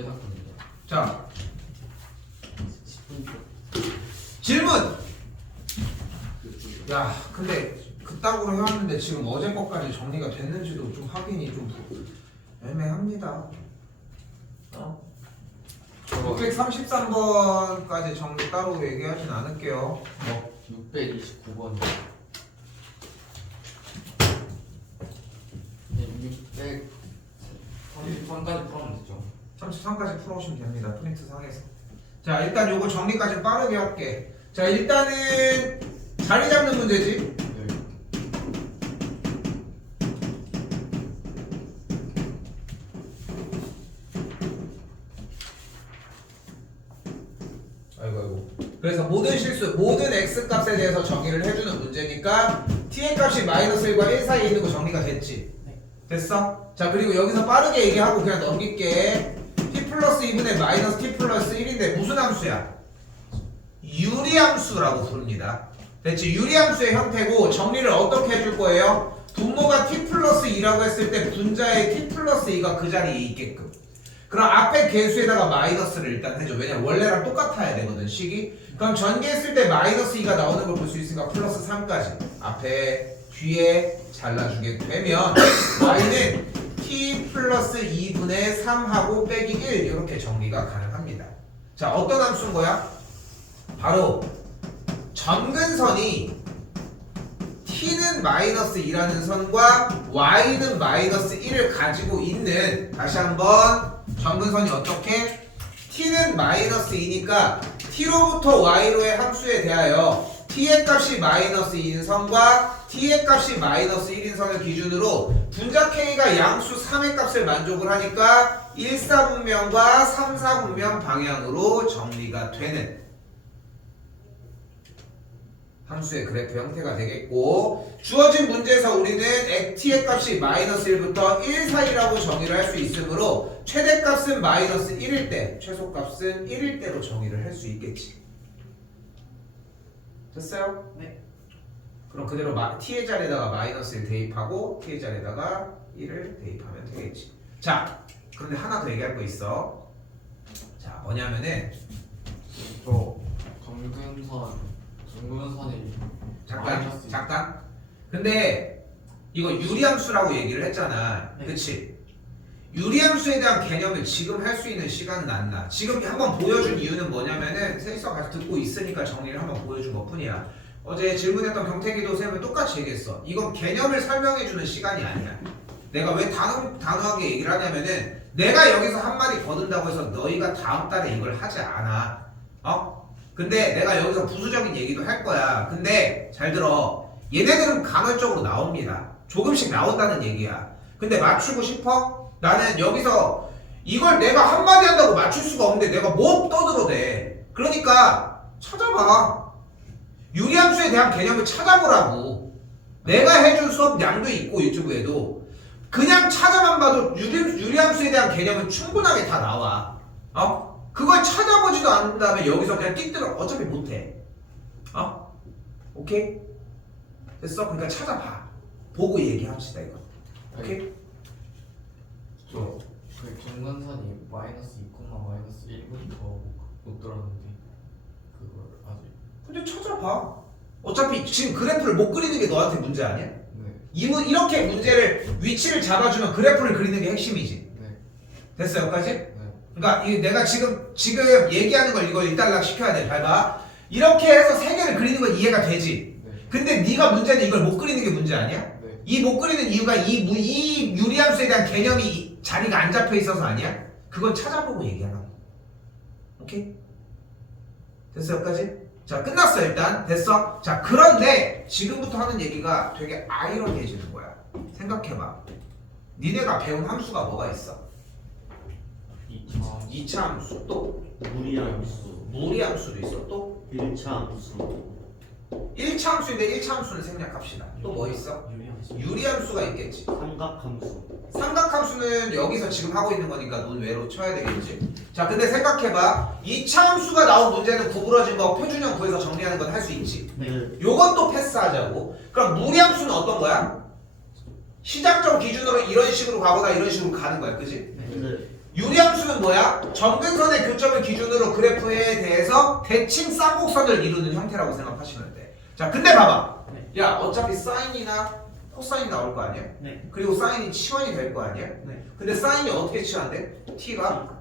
문제 샀거든요. 자 10분 질문. 야 근데 그따구로 해왔는데 지금 어제 것까지 정리가 됐는지도 좀 확인이 좀 애매합니다. 633번까지 정리 따로 얘기하진 않을게요. 629번. 633까지 풀어면 되죠. 33까지 풀어오시면 됩니다. 프린트 상에서. 자 일단 요거 정리까지 빠르게 할게. 자 일단은 자리 잡는 문제지. 네. 아이고. 그래서 모든 실수, 모든 x 값에 대해서 정의를 해주는 문제니까 t의 값이 마이너스 1과 1 사이에 있는 거 정리가 됐지? 됐어? 자 그리고 여기서 빠르게 얘기하고 그냥 넘길게. t 플러스 2분의 마이너스 t 플러스 1인데 무슨 함수야? 유리함수라고 부릅니다. 됐지? 유리함수의 형태고 정리를 어떻게 해줄 거예요? 분모가 t 플러스 2라고 했을 때 분자의 t 플러스 2가 그 자리에 있게끔. 그럼 앞에 개수에다가 마이너스를 일단 해줘. 왜냐면 원래랑 똑같아야 되거든 식이. 그럼 전개했을 때 마이너스 2가 나오는 걸 볼 수 있으니까 플러스 3까지 앞에 뒤에 잘라주게 되면 y는 t 플러스 2분의 3하고 빼기 1 이렇게 정리가 가능합니다. 자 어떤 함수인 거야? 바로 점근선이 t는 마이너스 2라는 선과 y는 마이너스 1을 가지고 있는, 다시 한번 점근선이 어떻게? t는 마이너스 2니까 t로부터 y로의 함수에 대하여 t의 값이 마이너스 2인 선과 t의 값이 마이너스 1인 선을 기준으로 분자 k가 양수 3의 값을 만족을 하니까 1사분면과 3사분면 방향으로 정리가 되는 함수의 그래프 형태가 되겠고, 주어진 문제에서 우리는 t의 값이 마이너스 1부터 1 사이라고 정의를 할 수 있으므로 최대값은 마이너스 1일 때, 최소값은 1일 때로 정의를 할 수 있겠지. 됐어요? 네. 그럼 그대로 t의 자리에다가 마이너스 1 대입하고 t의 자리에다가 1을 대입하면 되겠지. 자, 그런데 하나 더 얘기할 거 있어. 자, 뭐냐면은 저 점근선이 잠깐. 근데 이거 유리함수라고 얘기를 했잖아. 네. 그치? 유리함수에 대한 개념을 지금 할 수 있는 시간은 안 나. 지금 한번 보여준 이유는 뭐냐면은 셋이서 같이 듣고 있으니까 정리를 한번 보여준 것 뿐이야. 어제 질문했던 경태기도 쌤은 똑같이 얘기했어. 이건 개념을 설명해주는 시간이 아니야. 내가 왜 단호하게 얘기를 하냐면은 내가 여기서 한마디 거둔다고 해서 너희가 다음 달에 이걸 하지 않아. 근데 내가 여기서 부수적인 얘기도 할 거야. 근데 잘 들어. 얘네들은 간헐적으로 나옵니다. 조금씩 나온다는 얘기야. 근데 맞추고 싶어? 나는 여기서 이걸 내가 한마디 한다고 맞출 수가 없는데 내가 뭐 떠들어대. 그러니까 찾아봐. 유리함수에 대한 개념을 찾아보라고. 내가 해준 수업 양도 있고 유튜브에도 그냥 찾아만 봐도 유리함수에 대한 개념은 충분하게 다 나와. 그걸 찾아보지도 않은 다음에 여기서 그냥 띡들어. 어차피 못해. 오케이? 됐어? 그러니까 찾아봐. 보고 얘기합시다 이거. 오케이? 그 점근선이 마이너스 2, 마이너스 1부터 못 들었는데 그걸 아직. 근데 찾아봐. 어차피 지금 그래프를 못 그리는 게 너한테 문제 아니야? 네. 이렇게 문제를 위치를 잡아주면 그래프를 그리는 게 핵심이지. 네. 됐어 여기까지? 네. 그러니까 내가 지금 얘기하는 걸 이거 일단락 시켜야 돼. 잘 봐. 이렇게 해서 세 개를 그리는 건 이해가 되지. 네. 근데 네가 문제는 이걸 못 그리는 게 문제 아니야? 네. 이 못 그리는 이유가 이 유리함수에 대한 개념이 자리가 안 잡혀 있어서 아니야? 그건 찾아보고 얘기하라고. 오케이? 됐어 여기까지? 자 끝났어 일단. 됐어? 자 그런데 지금부터 하는 얘기가 되게 아이러니해지는 거야. 생각해봐. 니네가 배운 함수가 뭐가 있어? 2차 함수, 또 무리함수, 무리함수도 있어. 또 1차 함수, 1차 함수인데 1차 함수는 생략합시다. 또 뭐 있어? 유리함수가 있겠지. 삼각함수, 삼각함수는 여기서 지금 하고 있는 거니까 눈 외로 쳐야 되겠지. 자 근데 생각해봐. 2차 함수가 나온 문제는 구부러진 거 표준형 구해서 정리하는 건 할 수 있지. 네, 요건 또 패스하자고. 그럼 무리함수는 어떤 거야? 시작점 기준으로 이런 식으로 가거나 이런 식으로 가는 거야. 그지? 네, 유리함수는 뭐야? 점근선의 교점을 기준으로 그래프에 대해서 대칭 쌍곡선을 이루는 형태라고 생각하시면 돼. 자, 근데 봐봐. 네. 야, 어차피 사인이나 코사인이 나올 거 아니야? 네. 그리고 사인이 치환이 될 거 아니야? 네. 근데 사인이 어떻게 치환돼? t가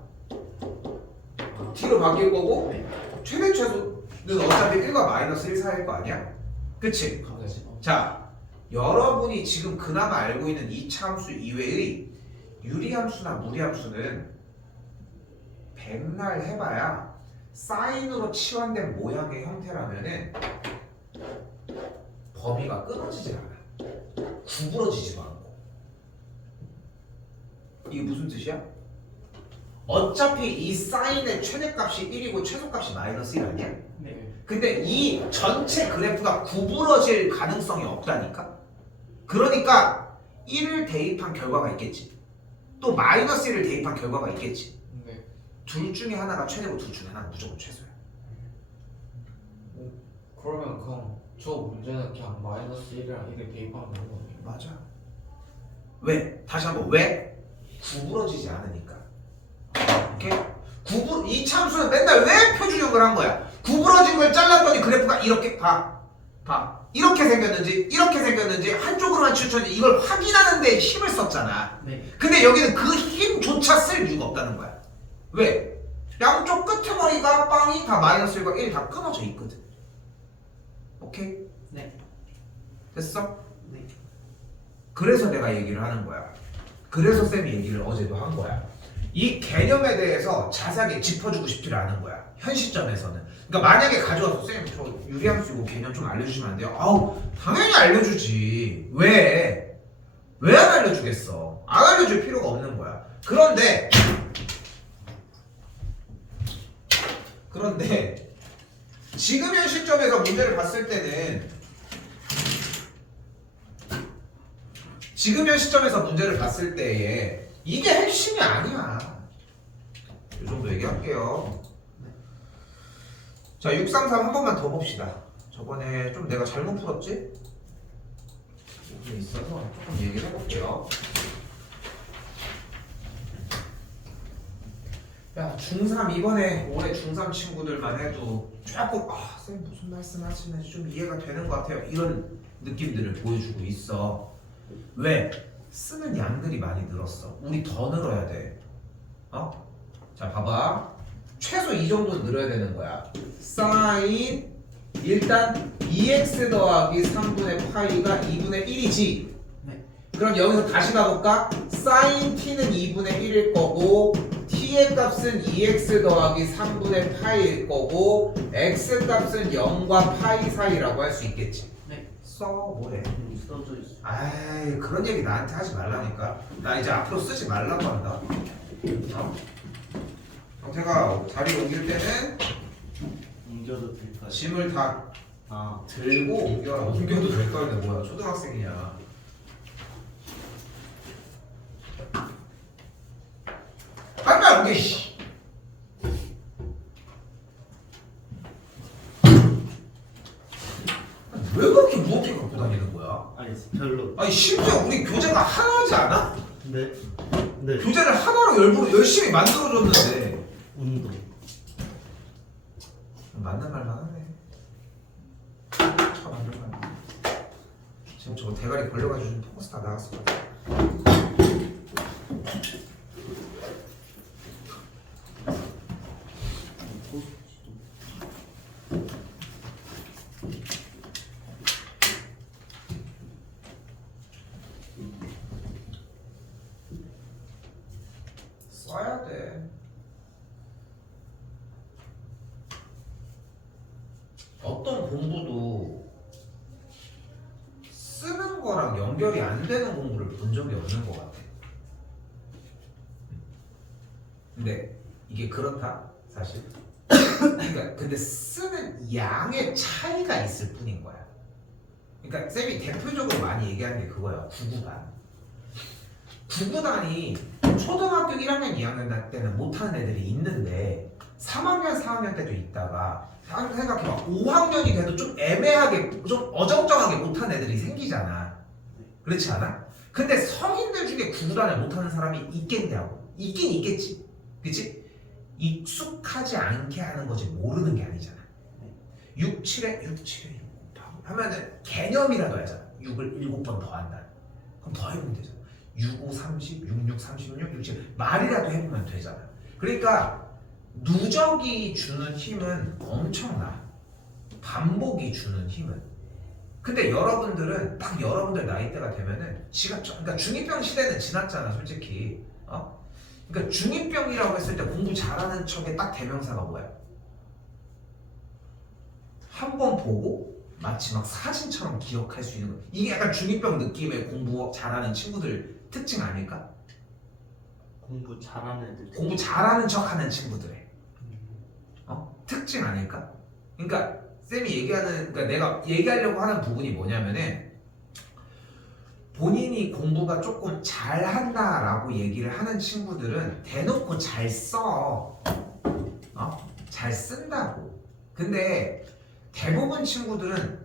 t로 바뀔 거고 네. 최대 최소는 어차피 1과 마이너스 1 사이일 거 아니야? 그치? 자, 여러분이 지금 그나마 알고 있는 이차 함수 이외의 유리함수나 무리함수는 백날 해봐야 사인으로 치환된 모양의 형태라면은 범위가 끊어지질 않아. 구부러지지도 않고. 이게 무슨 뜻이야? 어차피 이 사인의 최대값이 1이고 최소값이 마이너스 1 아니야? 네. 근데 이 전체 그래프가 구부러질 가능성이 없다니까? 그러니까 1을 대입한 결과가 있겠지. 또 마이너스 1을 대입한 결과가 있겠지. 네. 둘 중에 하나가 최대고 둘 중에 하나는 무조건 최소야. 그러면 그럼 저 문제는 그냥 마이너스 1이랑 1을 대입하면 되는 거네요. 맞아. 왜? 다시 한번 왜? 구부러지지 않으니까. 오케이? 이 참수는 맨날 왜 표준형을 한 거야? 구부러진 걸 잘랐더니 그래프가 이렇게 봐. 이렇게 생겼는지 한쪽으로만 치우쳤는지 이걸 확인하는 데 힘을 썼잖아. 네. 근데 여기는 그 힘조차 쓸 이유가 없다는 거야. 왜? 양쪽 끝머리가 빵이 다 마이너스 1과 1 다 끊어져 있거든. 오케이? 네. 됐어? 네. 그래서 내가 얘기를 하는 거야. 그래서 쌤이 얘기를 어제도 한 거야. 이 개념에 대해서 자세하게 짚어주고 싶지를 않은 거야. 현 시점에서는. 그러니까 만약에 가져와서 쌤 저 유리함수 이거 개념 좀 알려주시면 안 돼요? 아우 당연히 알려주지. 왜? 왜 안 알려주겠어? 안 알려줄 필요가 없는 거야. 그런데 지금 현 시점에서 문제를 봤을 때는 이게 핵심이 아니야. 이 정도 얘기할게요. 자, 633 한 번만 더 봅시다. 저번에 좀 내가 잘못 풀었지? 부분이 있어서 조금 얘기를 해볼게요. 야, 중3 이번에 올해 중3 친구들만 해도 조금 쌤 무슨 말씀 하시는지 좀 이해가 되는 것 같아요. 이런 느낌들을 보여주고 있어. 왜? 쓰는 양들이 많이 늘었어. 우리 더 늘어야 돼. 자, 봐봐. 최소 이 정도는 늘어야 되는 거야. 사인 일단 2x 더하기 3분의 파이가 2분의 1이지. 네. 그럼 여기서 다시 가볼까? 사인 t는 2분의 1일 거고 t의 값은 2x 더하기 3분의 파이일 거고 x 값은 0과 파이 사이라고 할 수 있겠지. 네. 써 뭐해? 써져 있어. 아이 그런 얘기 나한테 하지 말라니까. 나 이제 앞으로 쓰지 말라고 한다. 제가 자리 옮길 때는 옮겨도 될까요? 짐을 다 아, 들고 옮겨라. 옮겨도 될까? 근데 뭐야 초등학생이냐. 빨리 옮겨 씨. 왜 그렇게 무겁게 갖고 다니는 거야? 아니 별로. 아니 심지어 우리 교재가 하나지 않아? 네. 네. 교재를 하나로 열심히 만들어줬는데 운동. 맞는 말만 하네. 참 맞는 말. 지금 저거 대가리 걸려가지고 좀 포커스 다 나갔을 것 같아. 써야 돼. 어떤 공부도 쓰는 거랑 연결이 안 되는 공부를 본 적이 없는 것 같아. 근데 이게 그렇다 사실. 그러니까 근데 쓰는 양의 차이가 있을 뿐인 거야. 그러니까 쌤이 대표적으로 많이 얘기하는 게 그거야. 구구단. 구구단이 초등학교 1학년, 2학년 때는 못하는 애들이 있는데 3학년, 4학년 때도 있다가 생각해봐. 5학년이 돼도 좀 애매하게, 좀 어정쩡하게 못하는 애들이 생기잖아. 그렇지 않아? 근데 성인들 중에 구구단을 못하는 사람이 있겠냐고. 있긴 있겠지. 그치? 익숙하지 않게 하는 거지 모르는 게 아니잖아. 6, 7에 6 곱하기 하면은 개념이라도 알잖아. 6을 7번 더한다. 그럼 더 해보면 되잖아. 6, 5, 30, 6, 6, 36, 67 말이라도 해보면 되잖아. 그러니까 누적이 주는 힘은 엄청나. 반복이 주는 힘은. 근데 여러분들은 딱 여러분들 나이대가 되면은 그러니까 중2병 시대는 지났잖아 솔직히. 그러니까 중2병이라고 했을 때 공부 잘하는 척의 딱 대명사가 뭐야? 한 번 보고 마치 막 사진처럼 기억할 수 있는 거. 이게 약간 중2병 느낌의 공부 잘하는 친구들 특징 아닐까? 공부 잘하는 애들. 공부 잘하는 척하는 친구들의 특징 아닐까? 그러니까 쌤이 그러니까 내가 얘기하려고 하는 부분이 뭐냐면은 본인이 공부가 조금 잘한다라고 얘기를 하는 친구들은 대놓고 잘 써. 잘 쓴다고. 근데 대부분 친구들은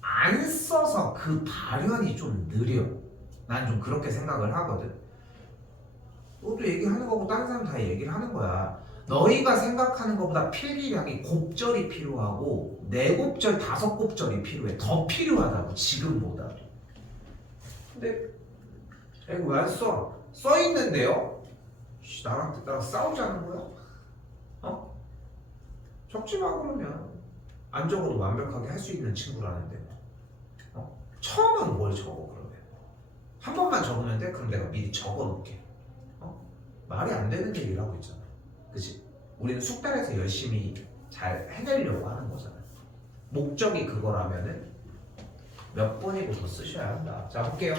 안 써서 그 발현이 좀 느려. 난 좀 그렇게 생각을 하거든. 너도 얘기하는 거고 다른 사람 다 얘기를 하는 거야. 너희가 생각하는 것보다 필기량이 곱절이 필요하고 4곱절, 5곱절이 필요해. 더 필요하다고 지금보다. 근데 이거 왜 안 써? 써 있는데요? 나랑 싸우자는 거야? 적지 마 그러면. 안 적어도 완벽하게 할 수 있는 친구라는데 처음은 뭘 적어 그러면? 한 번만 적으면 돼? 그럼 내가 미리 적어놓을게. 말이 안 되는 얘기를 하고 있잖아. 그치? 우리는 숙달해서 열심히 잘 해내려고 하는 거잖아. 목적이 그거라면은 몇 번이고 더 쓰셔야 한다. 자 볼게요.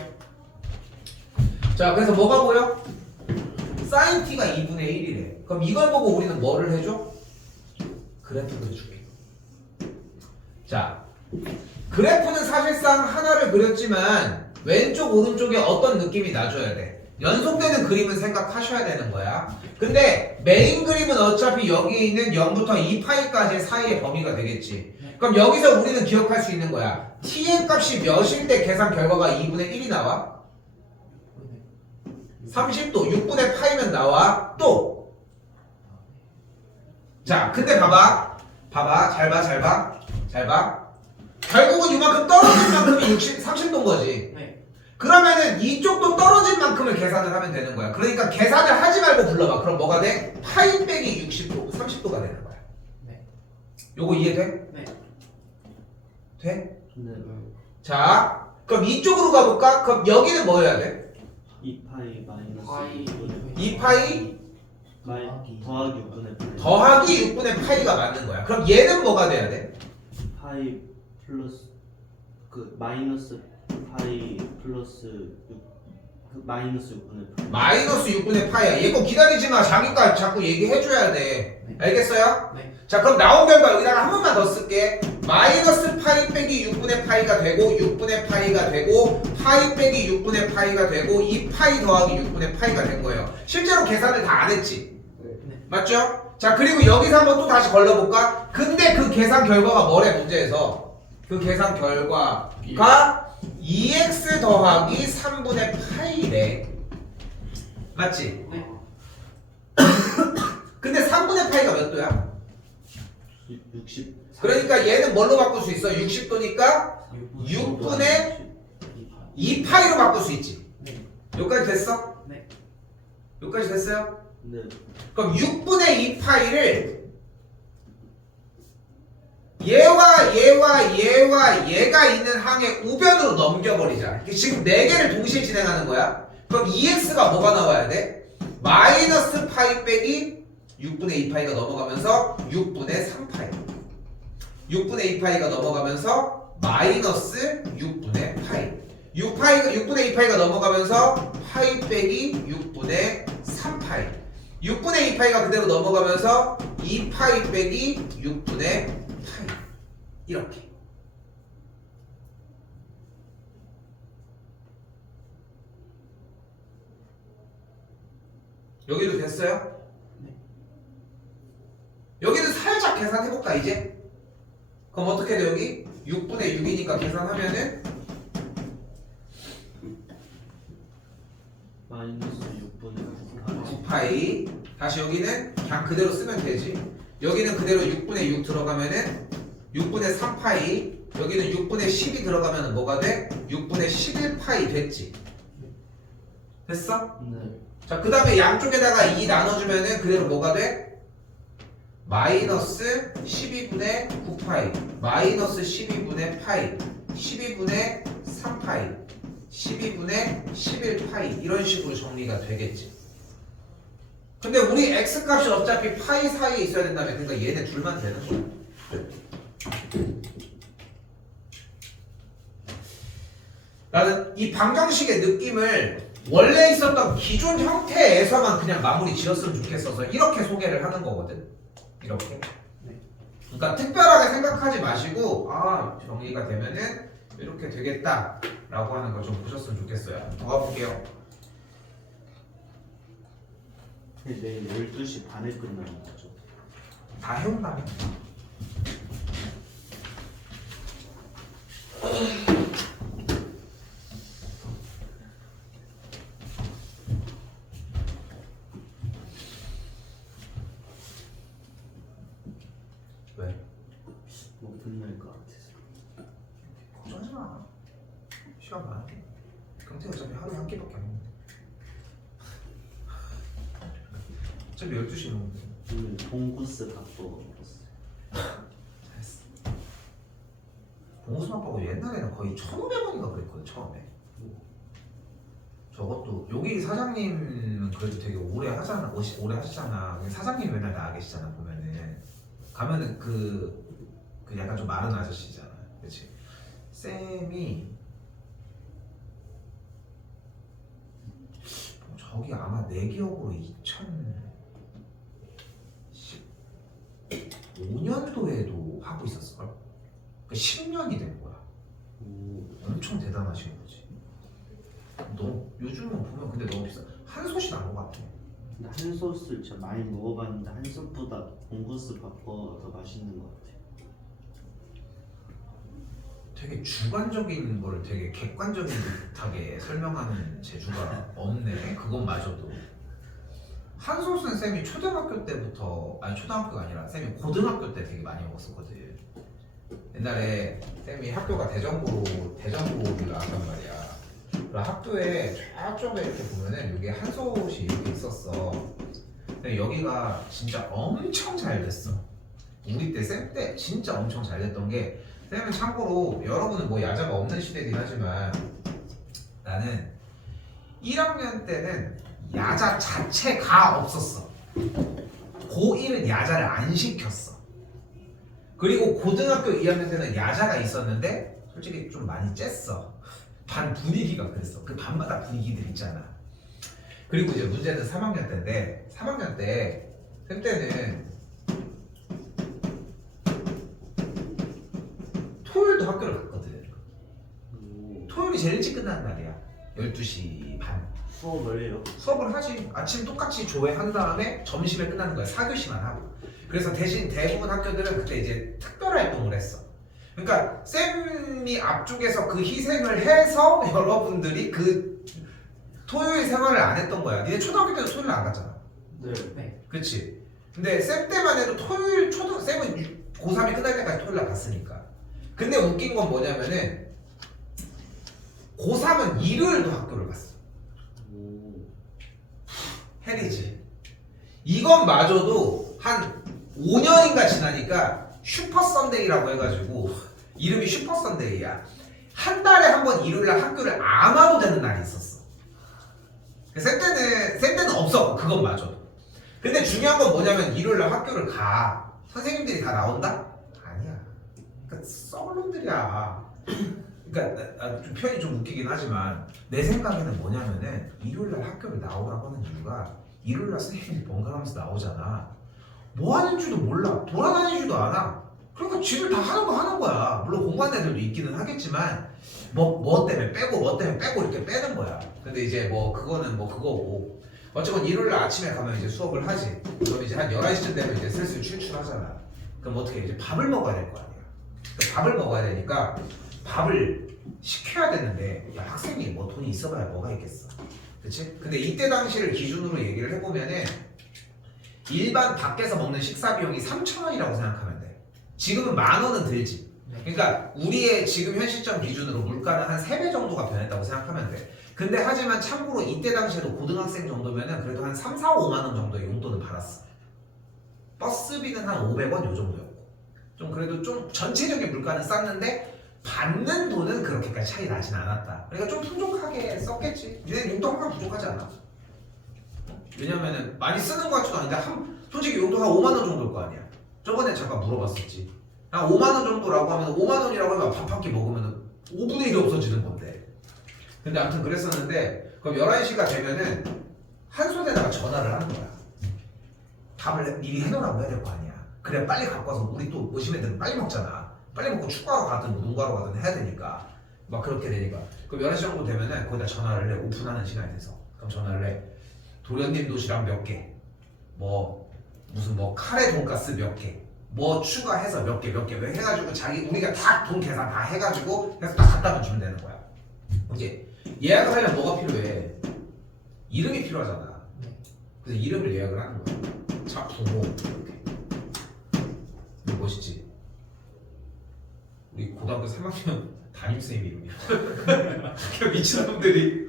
자 그래서 뭐가 보여? 사인 t가 2분의 1이래. 그럼 이걸 보고 우리는 뭐를 해줘? 그래프를 해줄게. 자 그래프는 사실상 하나를 그렸지만 왼쪽 오른쪽에 어떤 느낌이 나줘야 돼? 연속되는 그림은 생각하셔야 되는 거야. 근데 메인 그림은 어차피 여기 있는 0부터 2파이까지 사이의 범위가 되겠지. 그럼 여기서 우리는 기억할 수 있는 거야. t의 값이 몇일 때 계산 결과가 2분의 1이 나와? 30도 6분의 파이면 나와. 또 자 근데 봐봐 잘 봐. 결국은 이만큼 떨어진 만큼이 30도인 거지. 네. 그러면은 이쪽도 떨어진 만큼을 계산을 하면 되는 거야. 그러니까 계산을 하지 말고 불러봐. 그럼 뭐가 돼? 파이 빼기 60도, 30도가 되는 거야. 네. 요거 이해돼? 네. 돼? 네. 자, 그럼 이쪽으로 가볼까? 그럼 여기는 뭐 해야 돼? 2파이 마이너스 파이 2파이 더하기 6분의 파이. 더하기 6분의 파이가 맞는 거야. 그럼 얘는 뭐가 돼야 돼? 파이 플러스 그 마이너스 파이 플러스 6 그 마이너스 6분의 파이. 마이너스 6분의 파이야. 얘 거 기다리지 마. 자기가 자꾸 얘기해줘야 돼. 네. 알겠어요? 네. 자 그럼 나온 결과 여기다가 한 번만 더 쓸게. 마이너스 파이 빼기 6분의 파이가 되고 6분의 파이가 되고 파이 빼기 6분의 파이가 되고 2파이 더하기 6분의 파이가 된 거예요. 실제로 계산을 다 안 했지? 네. 맞죠? 자 그리고 여기서 한번 또 다시 걸러볼까? 근데 그 계산 결과가 뭐래 문제에서? 그 계산 결과가 2x 더하기 3분의 파이래. 맞지? 네. 근데 3분의 파이가 몇 도야? 60. 그러니까 얘는 뭘로 바꿀 수 있어? 60도니까 6분의 2파이로 바꿀 수 있지. 네. 여기까지 됐어? 네. 여기까지 됐어요? 네. 그럼 6분의 2파이를 얘와 얘가 있는 항의 우변으로 넘겨버리자. 지금 4개를 동시에 진행하는 거야. 그럼 2x가 뭐가 나와야 돼? 마이너스 파이 빼기 6분의 2파이가 넘어가면서 6분의 3파이. 6분의 2파이가 넘어가면서 마이너스 6분의 파이. 6분의 2파이가 넘어가면서 파이 빼기 6분의 3파이. 6분의 2파이가 그대로 넘어가면서 2파이 빼기 6분의 파이. 이렇게. 여기도 됐어요? 네. 여기는 살짝 계산해볼까 이제? 그럼 어떻게 돼 여기? 6분의 6이니까 계산하면은 마이너스 6분의 9파이. 9파이 2파이. 다시 여기는 그냥 그대로 쓰면 되지. 여기는 그대로 6분의 6 들어가면은 6분의 3파이. 여기는 6분의 10이 들어가면 뭐가 돼? 6분의 11파이 됐지. 됐어? 네. 자, 그 다음에 양쪽에다가 2 나눠주면은 그대로 뭐가 돼? 마이너스 12분의 9파이, 마이너스 12분의 파이, 12분의 3파이, 12분의 11파이 이런 식으로 정리가 되겠지. 근데 우리 x값이 어차피 파이 사이에 있어야 된다며. 그러니까 얘네 둘만 되는 거야. 나는 이 방정식의 느낌을 원래 있었던 기존 형태에서만 그냥 마무리 지었으면 좋겠어서 이렇게 소개를 하는 거거든. 이렇게. 그러니까 특별하게 생각하지 마시고 아 정리가 되면은 이렇게 되겠다 라고 하는 걸 좀 보셨으면 좋겠어요. 더 가볼게요. 내일 12시 반에 끝나는 거죠. 다 해온다며. 왜? 뭐 끝날 것 같아서. 걱정하지 마. 시간 많아. 경태 어차피 하루에 한 끼밖에 안 먹는데. 어차피 12시 먹는데. 오늘 봉구스 바꿔 먹었어요. 잘했어. 봉수만 보고 옛날에는 거의 1,500원인가 그랬거든 처음에. 저것도 여기 사장님은 그래도 되게 오래 하잖아. 오래 하시잖아. 사장님 맨날 나와 계시잖아 보면은. 가면은 그 약간 좀 마른 아저씨잖아. 그렇지? 쌤이 저기 아마 내 기억으로 2015년도에도 하고 있었을걸? 그 10년이 된 거야. 엄청 대단하신 거지. 너 요즘은 보면 근데 너무 비싸. 한솥이 난 거 같아. 근데 한솥을 진짜 많이 먹어봤는데 한솥보다 봉구스 바꿔 더 맛있는 것 같아요. 되게 주관적인 걸 되게 객관적인 듯하게 설명하는 재주가 없네. 그것마저도. 한솥은 쌤이 초등학교 때부터, 아니 초등학교가 아니라 쌤이 고등학교 때 되게 많이 먹었었거든. 옛날에 쌤이 학교가 대전고를 나왔단 말이야. 그 학교에 저쪽에 이렇게 보면은 여기 한솥이 이렇게 있었어. 근데 여기가 진짜 엄청 잘 됐어. 우리 때 쌤 때 진짜 엄청 잘 됐던 게, 쌤은 참고로 여러분은 뭐 야자가 없는 시대이긴 하지만 나는 1학년 때는 야자 자체가 없었어. 고1은 야자를 안 시켰어. 그리고 고등학교 2학년 때는 야자가 있었는데 솔직히 좀 많이 쬐어. 반 분위기가 그랬어. 그 반마다 분위기들 있잖아. 그리고 이제 문제는 3학년 때인데 3학년 때 쌤 때는 토요일도 학교를 갔거든. 토요일이 제일 일찍 끝나는 날이야. 12시 반. 수업을 해요? 수업을 하지. 아침 똑같이 조회한 다음에 점심에 끝나는 거야. 4교시만 하고. 그래서 대신 대부분 학교들은 그때 이제 특별 활동을 했어. 그러니까 쌤이 앞쪽에서 그 희생을 해서 여러분들이 그 토요일 생활을 안 했던 거야. 니네 초등학교 때도 토요일 안 갔잖아. 네. 그치? 근데 쌤 때만 해도 토요일 쌤은 고3이 끝날 때까지 토요일 날 갔으니까. 근데 웃긴 건 뭐냐면은 고3은 일요일도 학교를 갔어. 헬이지. 이건 마저도 한 5년인가 지나니까 슈퍼 썬데이라고 해가지고 이름이 슈퍼 썬데이야. 한 달에 한 번 일요일날 학교를 안 와도 되는 날이 있었어. 쌤 때는 없어. 그건 마저도. 근데 중요한 건 뭐냐면 일요일날 학교를 가. 선생님들이 다 나온다? 아니야. 그러니까 썩을놈들이야. 그러니까 좀 표현이 좀 웃기긴 하지만 내 생각에는 뭐냐면은 일요일날 학교를 나오라고 하는 이유가 일요일날 선생님들이 번갈아가면서 나오잖아. 뭐 하는지도 몰라. 돌아다니지도 않아. 그러니까 지들 다 하는 거 하는 거야. 물론 공부하는 애들도 있기는 하겠지만 뭐 때문에 빼고 이렇게 빼는 거야. 근데 이제 뭐 그거는 뭐 그거고 어쨌건 일요일 아침에 가면 이제 수업을 하지. 그럼 이제 한 11시쯤 되면 이제 슬슬 출출하잖아. 그럼 어떻게 이제 밥을 먹어야 될 거 아니야. 밥을 먹어야 되니까 밥을 시켜야 되는데 야 학생이 뭐 돈이 있어봐야 뭐가 있겠어. 그치? 근데 이때 당시를 기준으로 얘기를 해보면은 일반 밖에서 먹는 식사 비용이 3,000원이라고 생각하면 돼. 지금은 10,000원은 들지. 그러니까 우리의 지금 현 시점 기준으로 물가는 한 3배 정도가 변했다고 생각하면 돼. 근데 하지만 참고로 이때 당시에도 고등학생 정도면은 그래도 한 3, 4, 5만 원 정도의 용돈은 받았어. 버스비는 한 500원 요 정도였고. 좀 그래도 좀 전체적인 물가는 쌌는데 받는 돈은 그렇게까지 차이 나진 않았다. 그러니까 좀 풍족하게 썼겠지. 얘는 용돈 항상 부족하지 않아. 왜냐면은 많이 쓰는 것 같지도 않은데 솔직히 용돈 한 5만 원 정도일 거 아니야. 저번에 잠깐 물어봤었지. 한 5만 원 정도라고 하면 5만 원이라고 하면 밥 한 끼 먹으면 5분의 1이 없어지는 건데. 근데 아무튼 그랬었는데 그럼 11시가 되면은 한손에다가 전화를 하는 거야. 밥을 미리 해놓으라고 해야 될 거 아니야. 그래 빨리 갖고 와서 우리 또 오시면 빨리 먹잖아. 빨리 먹고 축구하러 가든 뭐 농구하러 가든 해야 되니까 막 그렇게 되니까 그럼 11시 정도 되면은 거기다 전화를 해. 오픈하는 시간이 돼서 그럼 전화를 해. 도련님 도시락 몇 개, 뭐 무슨 뭐 카레 돈가스 몇 개, 뭐 추가해서 몇 개 해가지고 자기 우리가 다 돈 계산 다 해가지고 해서 딱 갖다 주면 되는 거야. 이제 예약을 하려면 뭐가 필요해? 이름이 필요하잖아. 그래서 이름을 예약을 하는 거야. 자부모 이렇게. 멋있지? 우리 고등학교 3학년 담임쌤 이름이야. 미친놈들이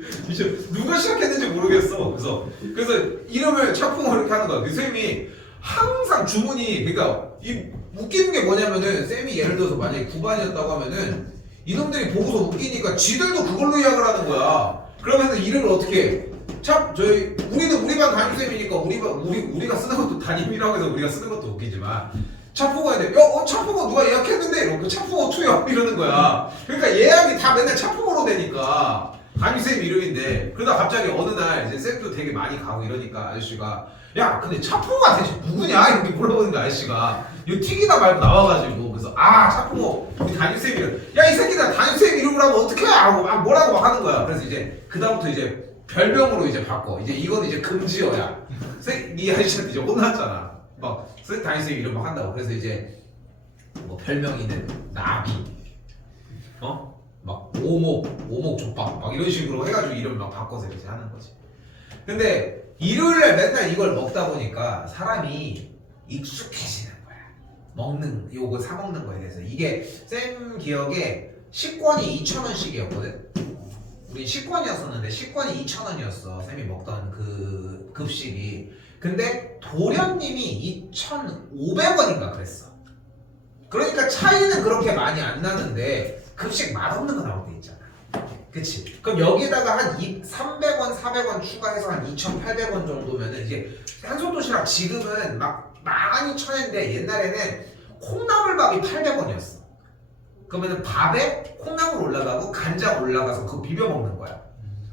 누가 시작했는지 모르겠어. 그래서 이름을 차풍으로 이렇게 하는 거야. 그 쌤이 항상 주문이 그러니까 이 웃기는 게 뭐냐면은 쌤이 예를 들어서 만약에 9반이었다고 하면은 이놈들이 보고서 웃기니까 지들도 그걸로 예약을 하는 거야. 그러면서 이름을 어떻게 해? 우리는 우리 반 담임쌤이니까 우리가 쓰는 것도 담임이라고 해서 우리가 쓰는 것도 웃기지만 차포가 돼. 차포가 누가 예약했는데 이러고 차포가 투여 이러는 거야. 그러니까 예약이 다 맨날 차포로 되니까 담임쌤 이름인데 그러다 갑자기 어느 날 이제 쌤도 되게 많이 가고 이러니까 아저씨가 야 근데 차포가 대체 누구냐 이렇게 물어보는 거야. 아저씨가 이거 튀기다 말고 나와가지고 그래서 차포 우리 담임쌤 이름 야 이 새끼들 담임쌤 이름으로 하면 어떡해 하고 막 뭐라고 막 하는 거야. 그래서 이제 그다음부터 이제 별명으로 이제 바꿔. 이제 이건 이제 금지어야. 이 아저씨한테 이제 혼났잖아. 막 담임쌤 이름 막 한다고. 그래서 이제 뭐 별명이는 나비, 막 오목 족밥 막 이런 식으로 해가지고 이름 막 바꿔서 이렇게 하는 거지. 근데 일요일날 맨날 이걸 먹다 보니까 사람이 익숙해지는 거야. 요거 사 먹는 거에 대해서. 이게 쌤 기억에 식권이 2,000원씩이었거든. 우리 식권이었었는데 식권이 2,000원이었어. 쌤이 먹던 그 급식이. 근데 도련님이 2,500원인가 그랬어. 그러니까 차이는 그렇게 많이 안 나는데 급식 맛없는 거 나올 때 있잖아. 그치? 그럼 여기다가 한 300원, 400원 추가해서 한 2,800원 정도면은 이게 한솥도시락 지금은 막 12,000원인데 옛날에는 콩나물밥이 800원이었어. 그러면은 밥에 콩나물 올라가고 간장 올라가서 그거 비벼 먹는 거야.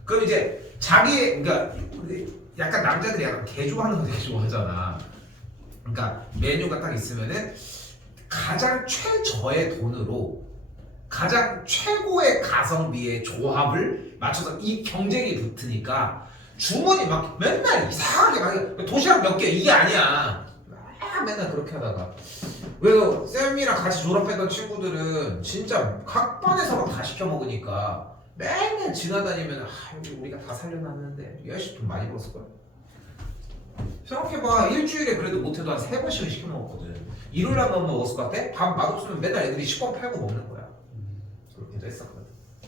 그럼 이제 그러니까 약간 남자들이 약간 개조하는 거 되게 좋아하잖아. 그러니까 메뉴가 딱 있으면은 가장 최저의 돈으로 가장 최고의 가성비의 조합을 맞춰서 이 경쟁이 붙으니까 주문이 막 맨날 이상하게 막 도시락 몇 개 이게 아니야. 맨날 그렇게 하다가 그래서 쌤이랑 같이 졸업했던 친구들은 진짜 각 반에서 막 다 시켜 먹으니까 맨날 지나다니면 여기 우리가 다 살려놨는데 이 아저씨 돈 많이 벌었을걸? 생각해봐. 일주일에 그래도 못해도 한 3번씩은 시켜 먹었거든. 일요일 한번 먹었을 것 같아? 밥 맛없으면 맨날 애들이 식권 팔고 먹는 거야. 그렇게도 했었거든.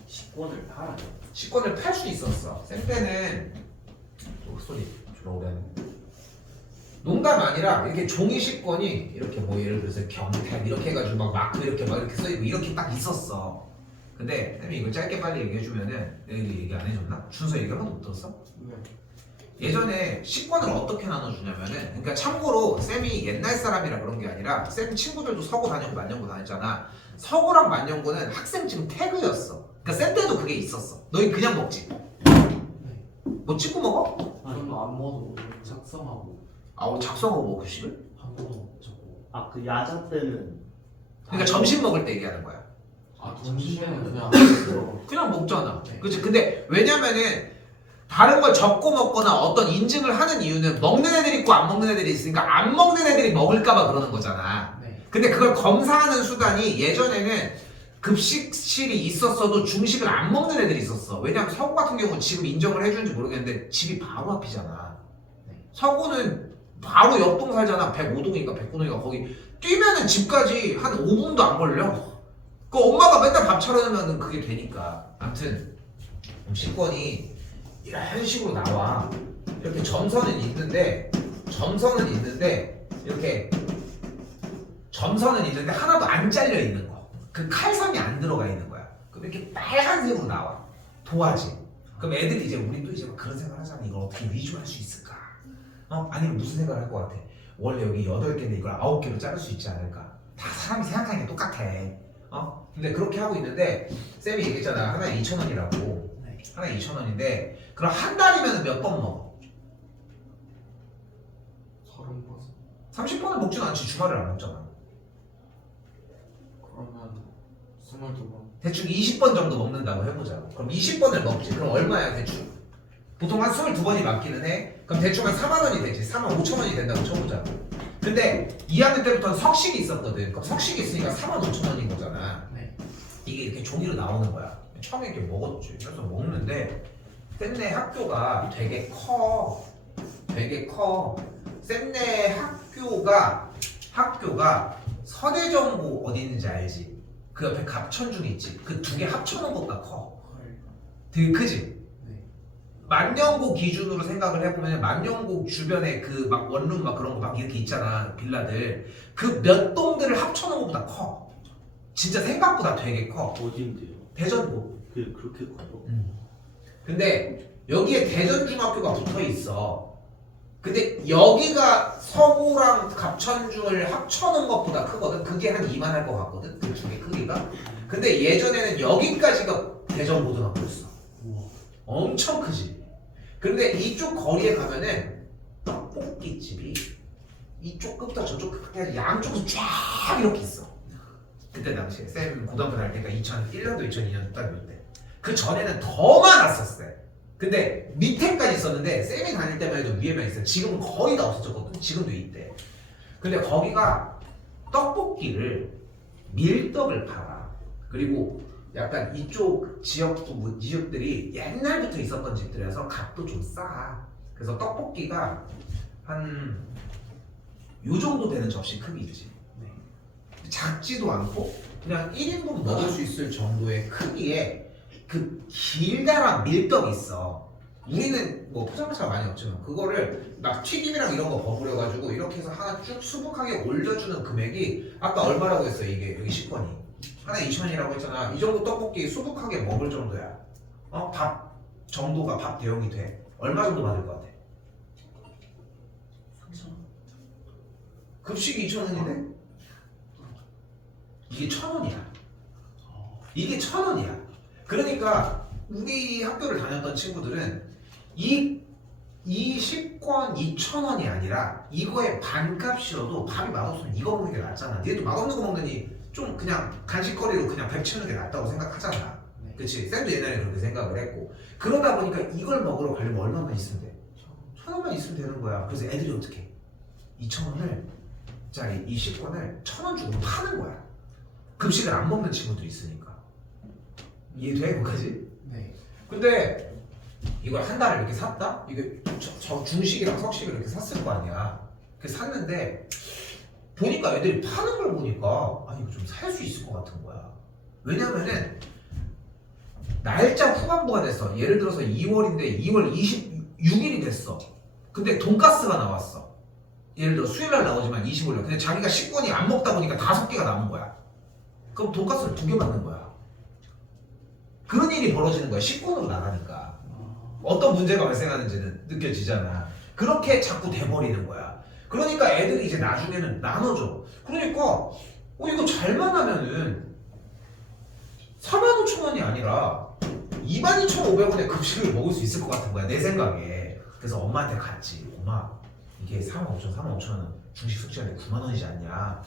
식권을 팔아요. 식권을 팔 수 있었어. 쌤 때는 소리 주로 오래 하는 농담 아니라 이렇게 종이 식권이 이렇게 뭐 예를 들어서 경택 이렇게 해가지고 막 마크 이렇게 써있고 이렇게 딱 있었어. 근데 쌤이 이거 짧게 빨리 얘기해주면은 얘네들이 얘기 안 해줬나? 준서 얘기 하나도 못 들었어? 네. 예전에 식권을 어떻게 나눠주냐면은 그러니까 참고로 쌤이 옛날 사람이라 그런 게 아니라 쌤 친구들도 서고 다녔고 만년고 다녔잖아. 서고랑 만년고는 학생증 태그였어. 그러니까 쌤 때도 그게 있었어. 너희 그냥 먹지? 뭐 찍고 먹어? 저는 안 먹어도 작성하고 작성하고 뭐 급식을? 한 번도 적고. 그 야자 때는 그러니까 점심 먹을 때 얘기하는 거야. 점심에는 그냥 먹잖아. 네. 그치? 근데 왜냐면은 다른 걸 적고 먹거나 어떤 인증을 하는 이유는 먹는 애들이 있고 안 먹는 애들이 있으니까 안 먹는 애들이 먹을까봐 그러는 거잖아. 네. 근데 그걸 검사하는 수단이 예전에는 급식실이 있었어도 중식을 안 먹는 애들이 있었어. 왜냐면 서구 같은 경우는 지금 인정을 해주는지 모르겠는데 집이 바로 앞이잖아. 서구는 바로 옆동 살잖아. 105동인가 109동인가 거기 뛰면은 집까지 한 5분도 안 걸려. 그 엄마가 맨날 밥 차려놓으면 그게 되니까. 아무튼 식권이 이런 식으로 나와. 이렇게 점선은 있는데 이렇게 점선은 있는데 하나도 안 잘려 있는 거. 그 칼선이 안 들어가 있는 거야. 그럼 이렇게 빨간색으로 나와. 도화지. 그럼 애들이 이제 우리도 이제 막 그런 생각 하잖아. 이걸 어떻게 위조할 수 있을까? 아니면 무슨 생각을 할 것 같아? 원래 여기 8개인데 이걸 9개로 자를 수 있지 않을까? 다 사람이 생각하는 게 똑같아. 근데 그렇게 하고 있는데 쌤이 얘기했잖아. 하나에 2,000원이라고. 하나에 2,000원인데 그럼 한 달이면 몇 번 먹어? 30번. 30번을 먹진 않지. 주말을 안 먹잖아. 그러면 22번. 대충 20번 정도 먹는다고 해보자. 그럼 20번을 먹지. 그럼 얼마야 대충? 보통 한 22번이 맞기는 해. 그럼 대충 한 4만 원이 되지. 4만 5천 원이 된다고 쳐보자. 근데 2학년 때부터는 석식이 있었거든. 그럼 석식이 있으니까 4만 5천 원인 거잖아. 네. 이게 이렇게 종이로 나오는 거야. 처음에 이렇게 먹었지. 그래서 먹는데 쌤네 학교가 되게 커. 쌤네 학교가 서대정고 어디 있는지 알지? 그 옆에 갑천중 있지? 그 두 개 합쳐놓은 것보다 커. 되게 크지? 네. 만년고 기준으로 생각을 해보면 만년고 주변에 그 막 원룸 막 그런 거 막 이렇게 있잖아. 빌라들. 그 몇 동들을 합쳐놓은 것보다 커. 진짜 생각보다 되게 커. 어딘데요? 대전고. 그게 그렇게 커요? 근데 여기에 대전중학교가 붙어 있어. 근데 여기가 서구랑 갑천중을 합쳐놓은 것보다 크거든. 그게 한 이만할 것 같거든. 그 두 개 크기가. 근데 예전에는 여기까지가 대전고등학교였어. 우와. 엄청 크지. 근데 이쪽 거리에 가면은 떡볶이집이 이쪽 끝부터 저쪽 끝까지 양쪽에서 쫙 이렇게 있어. 그때 당시에 쌤 고등학교 다닐 때가 2001년도 2002년도 딱 이때. 그 전에는 더 많았었어요. 근데 밑에까지 있었는데 쌤이 다닐 때만 해도 위에만 있어요. 지금은 거의 다 없어졌거든. 지금도 있대. 근데 거기가 떡볶이를 밀떡을 팔아. 그리고 약간 이쪽 지역들이 옛날부터 있었던 집들이라서 값도 좀 싸. 그래서 떡볶이가 한 요 정도 되는 접시 크기 있지. 작지도 않고 그냥 1인분 먹을 수 있을 정도의 크기에 그 길다란 밀떡이 있어. 우리는 뭐 포장마차가 많이 없지만 그거를 막 튀김이랑 이런 거 버무려가지고 이렇게 해서 하나 쭉 수북하게 올려주는 금액이 아까 얼마라고 했어? 이게 여기 식권이 하나에 2,000원이라고 했잖아. 이 정도 떡볶이 수북하게 먹을 정도야. 밥 정도가 밥 대용이 돼. 얼마 정도 받을 것 같아? 3,000원? 급식이 2,000원인데? 이게 1,000원이야. 이게 1,000원이야. 그러니까 우리 학교를 다녔던 친구들은 이 식권 2,000원이 아니라 이거의 반값이어도 밥이 맛없으면 이거 먹는 게 낫잖아. 니도 맛없는 거 먹느니 좀 그냥 간식거리로 그냥 배 채우는 게 낫다고 생각하잖아. 네. 그치? 쌤도 옛날에 그렇게 생각을 했고 그러다 보니까 이걸 먹으러 가려면 얼마만 있으면 돼? 1,000원만 있으면 되는 거야. 그래서 애들이 어떻게 해? 2,000원을 짜리 이 식권을 1,000원 주고 파는 거야. 급식을 안 먹는 친구들이 있으니까. 이해돼? 거기까지? 네. 근데 이걸 한 달을 이렇게 샀다? 이게 저 중식이랑 석식을 이렇게 샀을 거 아니야. 그래서 샀는데 보니까 애들이 파는 걸 보니까 아니 이거 좀 살 수 있을 것 같은 거야. 왜냐면은 날짜 후반부가 됐어. 예를 들어서 2월인데 2월 26일이 됐어. 근데 돈가스가 나왔어. 예를 들어 수요일날 나오지만 25일. 근데 자기가 식권이 안 먹다 보니까 5개가 남은 거야. 그럼 돈가스를 2개 받는 거야. 그런 일이 벌어지는 거야. 식권으로 나가니까. 어떤 문제가 발생하는지는 느껴지잖아. 그렇게 자꾸 돼버리는 거야. 그러니까 애들이 이제 나중에는 나눠줘. 그러니까 이거 잘만 하면은 45,000원이 아니라 22,500원의 급식을 먹을 수 있을 것 같은 거야. 내 생각에. 그래서 엄마한테 갔지. 엄마 이게 45,000원 중식 숙제인데 9만 원이지 않냐.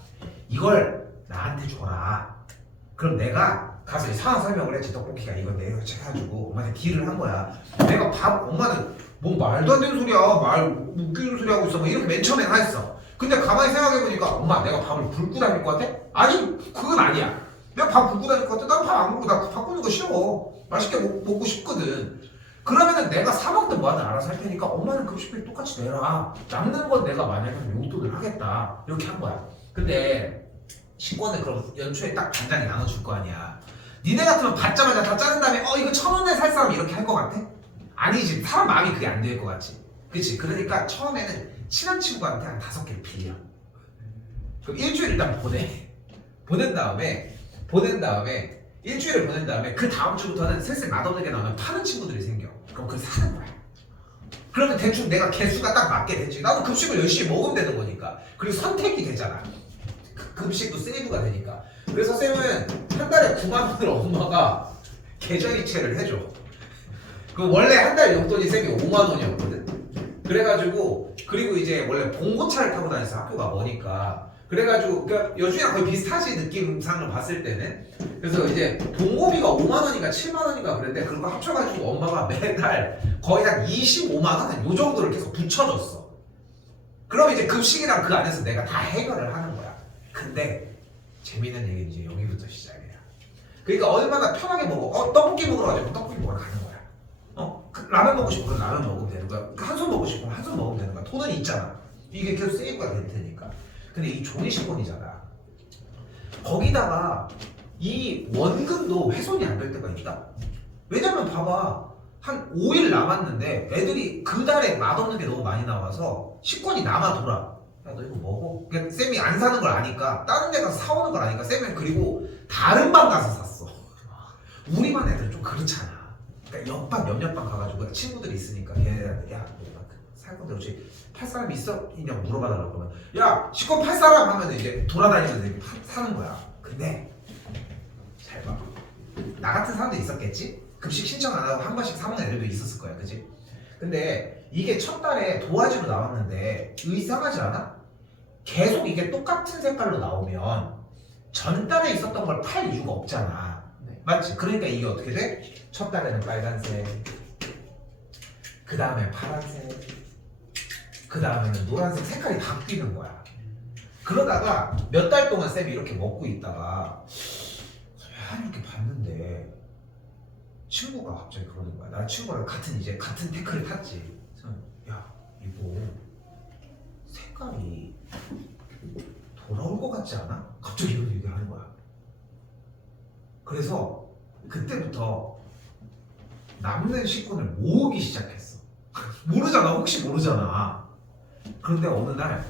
이걸 나한테 줘라. 그럼 내가 가서 상황 설명을 했지. 떡볶이가 이건 내가 해가지고 엄마한테 딜을 한 거야. 내가 엄마는 뭐 말도 안 되는 소리야. 웃기는 소리 하고 있어. 뭐 이렇게 맨 처음에 했어. 근데 가만히 생각해보니까 엄마 내가 밥을 굶고 다닐 것 같아? 아니 그건 아니야. 내가 밥 굶고 다닐 것 같아. 난 밥 안 먹고 나 밥 굶는 거 싫어. 맛있게 먹고 싶거든. 그러면은 내가 사 먹든 뭐하든 알아서 할 테니까 엄마는 급식비 똑같이 내라. 남는 건 내가 만약에 용돈을 하겠다. 이렇게 한 거야. 근데 식권을 그럼 연초에 딱 반장이 나눠줄 거 아니야. 니네 같으면 받자마자 다 자른 다음에 이거 1,000원에 살 사람 이렇게 할 것 같아? 아니지. 사람 마음이 그게 안 될 것 같지. 그치? 그러니까 처음에는 친한 친구한테 한 5개를 빌려. 그럼 일주일 일단 보낸 다음에 일주일을 보낸 다음에 그 다음 주부터는 슬슬 맛없는 게 나오면 파는 친구들이 생겨. 그럼 그걸 사는 거야. 그러면 대충 내가 개수가 딱 맞게 되지. 나도 급식을 열심히 먹으면 되는 거니까. 그리고 선택이 되잖아. 급식도 세이브가 되니까. 그래서 쌤은 한 달에 9만 원을 엄마가 계좌이체를 해줘. 그 원래 한 달 용돈이 쌤이 5만 원이었거든. 그래가지고 그리고 이제 원래 봉고차를 타고 다녔어. 학교가 머니까. 그래가지고 그러니까 여준이랑 거의 비슷하지 느낌상으로 봤을 때는. 그래서 이제 봉고비가 5만 원인가 7만 원인가 그랬는데 그런 거 합쳐가지고 엄마가 매달 거의 한 25만 원 요 정도를 계속 붙여줬어. 그럼 이제 급식이랑 그 안에서 내가 다 해결을 하는 거야. 근데 재미있는 얘기는 이제 여기부터 시작이야. 그러니까 얼마나 편하게 먹어. 떡볶이 먹으러 가지고 떡볶이 먹으러 가는 거야. 라면 먹고 싶으면 라면 먹으면 되는 거야. 한 손 먹고 싶으면 한 손 먹으면 되는 거야. 돈은 있잖아. 이게 계속 세이브가 될 테니까. 근데 이 종이 식권이잖아. 거기다가 이 원금도 훼손이 안 될 때가 있다. 왜냐면 봐봐. 한 5일 남았는데 애들이 그 달에 맛없는 게 너무 많이 나와서 식권이 남아 돌아. 야, 너 이거 먹어. 그러니까 쌤이 안 사는 걸 아니까 다른 데 가서 사오는 걸 아니까 쌤은 그리고 다른 방 가서 샀어. 우리 반 애들은 좀 그렇잖아. 그러니까 옆방 몇몇 방 가가지고 친구들이 있으니까 걔네한테 야, 살 건데 혹시 팔 사람 있냐고 물어봐달라고 그러면 야, 식권 팔 사람 하면 이제 돌아다니면서 이렇게 사는 거야. 근데 잘 봐. 나 같은 사람도 있었겠지? 급식 신청 안 하고 한 번씩 사 먹는 애들도 있었을 거야, 그치? 근데 이게 첫 달에 도화지로 나왔는데 이상하지 않아? 계속 이게 똑같은 색깔로 나오면 전달에 있었던 걸 팔 이유가 없잖아. 네. 맞지? 그러니까 이게 어떻게 돼? 첫 달에는 빨간색, 그 다음에 파란색, 그 다음에는 노란색 색깔이 바뀌는 거야. 그러다가 몇 달 동안 쌤이 이렇게 먹고 있다가 이렇게 봤는데 친구가 갑자기 그러는 거야. 나 친구랑 같은 태클을 탔지. 그래서 야, 이거 색깔이 돌아올 것 같지 않아? 갑자기 이런 얘기하는 거야. 그래서 그때부터 남는 식권을 모으기 시작했어. 모르잖아. 혹시 모르잖아. 그런데 어느 날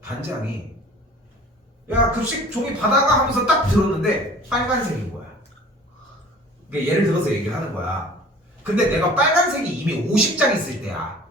반장이 야, 급식 종이 받아가 하면서 딱 들었는데 빨간색인 거야. 그러니까 예를 들어서 얘기를 하는 거야. 근데 내가 빨간색이 이미 50장 있을 때야.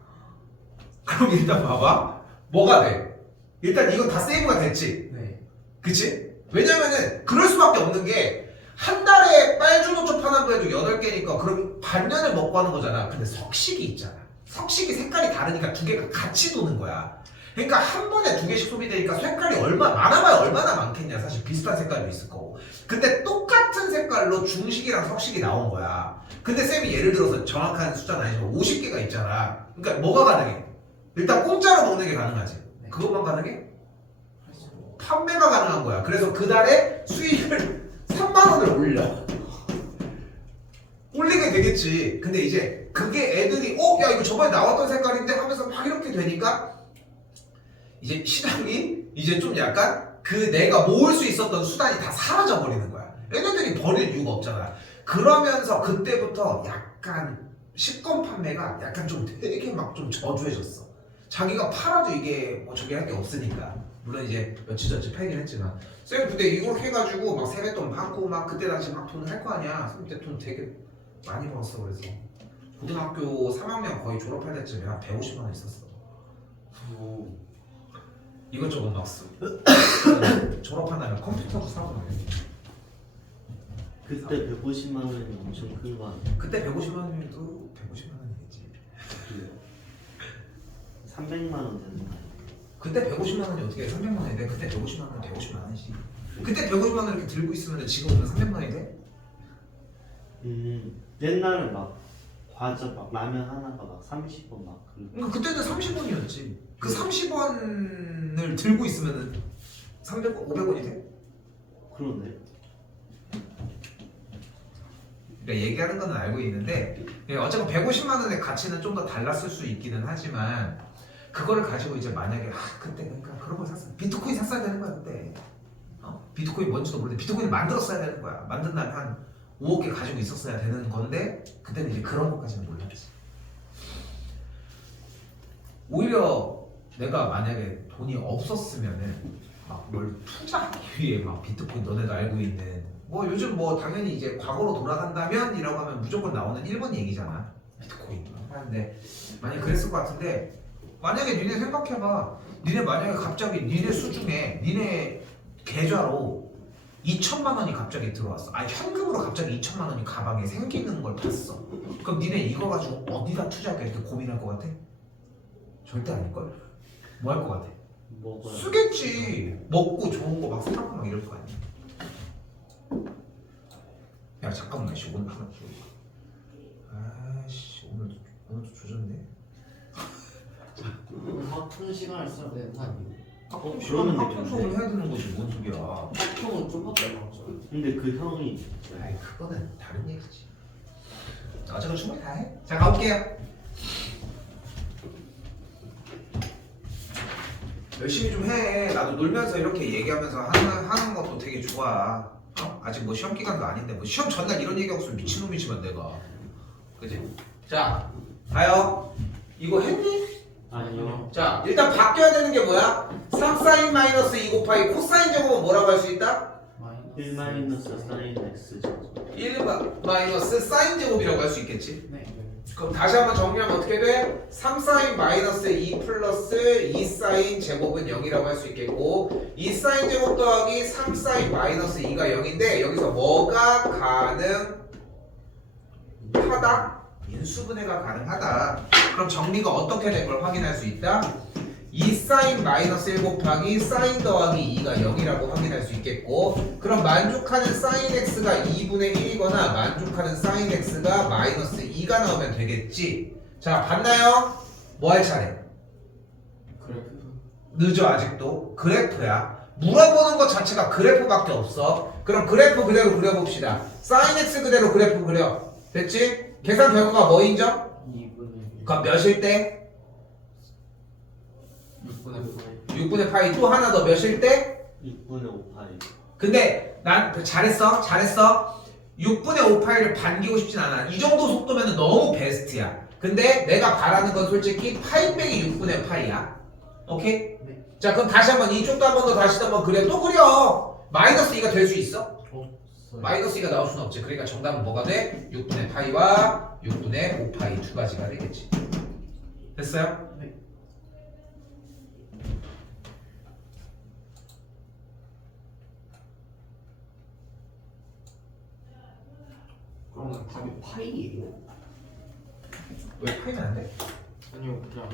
그럼 일단 봐봐. 뭐가 돼? 일단 이건 다 세이브가 됐지. 네. 그치? 왜냐면은 그럴 수밖에 없는 게 한 달에 빨주노초 파는 거에도 8개니까 그럼 반년을 먹고 하는 거잖아. 근데 석식이 있잖아. 석식이 색깔이 다르니까 두 개가 같이 도는 거야. 그러니까 한 번에 2개씩 소비되니까 색깔이 많아봐야 얼마나 많겠냐. 사실 비슷한 색깔도 있을 거고. 근데 똑같은 색깔로 중식이랑 석식이 나온 거야. 근데 쌤이 예를 들어서 정확한 숫자는 아니지만 50개가 있잖아. 그러니까 뭐가 가능해? 일단 공짜로 먹는 게 가능하지. 네. 그것만 가능해? 판매가 가능한 거야. 그래서 그 달에 수익을 3만 원을 올리게 되겠지. 근데 이제 그게 애들이 야, 이거 저번에 나왔던 색깔인데 하면서 막 이렇게 되니까 이제 시장이 이제 좀 약간 그 내가 모을 수 있었던 수단이 다 사라져 버리는 거야. 애들이 버릴 이유가 없잖아. 그러면서 그때부터 약간 식권 판매가 약간 좀 되게 막 좀 저조해졌어. 자기가 팔아도 이게 뭐 저기 할 게 없으니까. 물론 이제 며칠 전쯤 팔긴 했지만 쌤 근데 이걸 해가지고 막 세뱃돈 받고 막 그때 당시 막 돈을 할 거 아니야. 쌤 그때 돈 되게 많이 벌었어. 그래서 고등학교 3학년 거의 졸업할 때쯤에 한 150만 원 있었어. 이것저것 막 쓰. 졸업한다면 컴퓨터도 사고 막. 그때 150만 원이 엄청 큰 거 아니야? 그때 150만 원이면 150만 원이겠지. 300만 원 되는 거 아니야? 그때 150만 원이 어떻게 300만 원인데 그때 150만 원은 150만 원이지. 그때 150만 원 이렇게 들고 있으면 지금 오면 300만 원이 돼? 옛날에 막 과자 막 라면 하나가 막 30원 막 그러니까 그때는 30원이었지. 그 30원을 들고 있으면은 300원, 500원이 돼? 그러네. 그러니까 얘기하는 건 알고 있는데 어쨌든 150만 원의 가치는 좀 더 달랐을 수 있기는 하지만 그거를 가지고 이제 만약에 그때 그러니까 그런 걸 샀어 비트코인 샀어야 되는 거야 그때 비트코인 뭔지도 모르는데 비트코인 만들었어야 되는 거야 만든 다음에 한 5억 개 가지고 있었어야 되는 건데 그때는 이제 그런 것까지는 몰랐지 오히려 내가 만약에 돈이 없었으면은 막 뭘 투자하기 위해 막 비트코인 너네도 알고 있는 뭐 요즘 뭐 당연히 이제 과거로 돌아간다면 이라고 하면 무조건 나오는 1번 얘기잖아 비트코인 하는데 만약에 그랬을 것 같은데 만약에 니네 생각해봐 니네 만약에 갑자기 니네 수중에 니네 계좌로 2천만 원이 갑자기 들어왔어 아니 현금으로 갑자기 2천만 원이 가방에 생기는 걸 봤어 그럼 니네 이거 가지고 어디다 투자할까 이렇게 고민할 것 같아? 절대 아닐걸? 뭐 할 것 같아? 먹어야 쓰겠지 먹고 좋은 거 막 사고 막 이럴 거 아니야 야 잠깐만 씨 오늘 하나 줘 아씨 오늘도 조졌네 학통 시간을 써야 되는 거 아니에요? 그러면 학교 수업을 되겠네. 해야 되는 거지 뭔 소리야 학통은 좀 밖에 안 나오죠. 근데 그 형이 아이 그거는 다른 얘기지 어차피 충분히 다 해. 자 가볼게요 열심히 좀 해 나도 놀면서 이렇게 얘기하면서 하는 것도 되게 좋아 아직 뭐 시험 기간도 아닌데 뭐 시험 전날 이런 얘기하고 있으면 미친놈이지만 내가 그지? 자 가요 이거 했니? 아니요. 자 일단 바뀌어야 되는 게 뭐야? 3사인 마이너스 2 곱하기 코사인 제곱은 뭐라고 할 수 있다? 1 마이너스 사인 x 제곱. 1 마이너스 사인 제곱이라고 할 수 있겠지 네. 그럼 다시 한번 정리하면 어떻게 돼? 3사인 마이너스 2 플러스 2사인 제곱은 0이라고 할 수 있겠고 2사인 제곱 더하기 3사인 마이너스 2가 0인데 여기서 뭐가 가능하다? 인수분해가 가능하다 그럼 정리가 어떻게 된 걸 확인할 수 있다? 2사인 마이너스 1 곱하기 사인 더하기 2가 0이라고 확인할 수 있겠고 그럼 만족하는 사인 x가 2분의 1이거나 만족하는 사인 x가 마이너스 2가 나오면 되겠지 자 봤나요? 뭐 할 차례? 그래프. 늦어 아직도 그래프야 물어보는 것 자체가 그래프밖에 없어 그럼 그래프 그대로 그려봅시다 사인 x 그대로 그래프 그려 됐지? 계산 결과가 뭐 인정? 2분의 그럼 몇일 때? 6분의 파이 또 하나 더 몇일 때? 6분의 5파이. 근데 난 잘했어 6분의 5파이를 반기고 싶진 않아 이 정도 속도면 너무 베스트야 근데 내가 바라는 건 솔직히 파이 빼기 6분의 파이야 오케이? 네. 자 그럼 다시 한번 이쪽도 한번 더 다시 한번 그려 또 그려 마이너스 2가 될 수 있어? 마이너스 2가 나올 수는 없지 그러니까 정답은 뭐가 돼? 6분의 파이와 6분의 5파이 두 가지가 되겠지 됐어요? 네. 그러면 답이 파이예요? 왜 파이는 안 돼? 아니요 그냥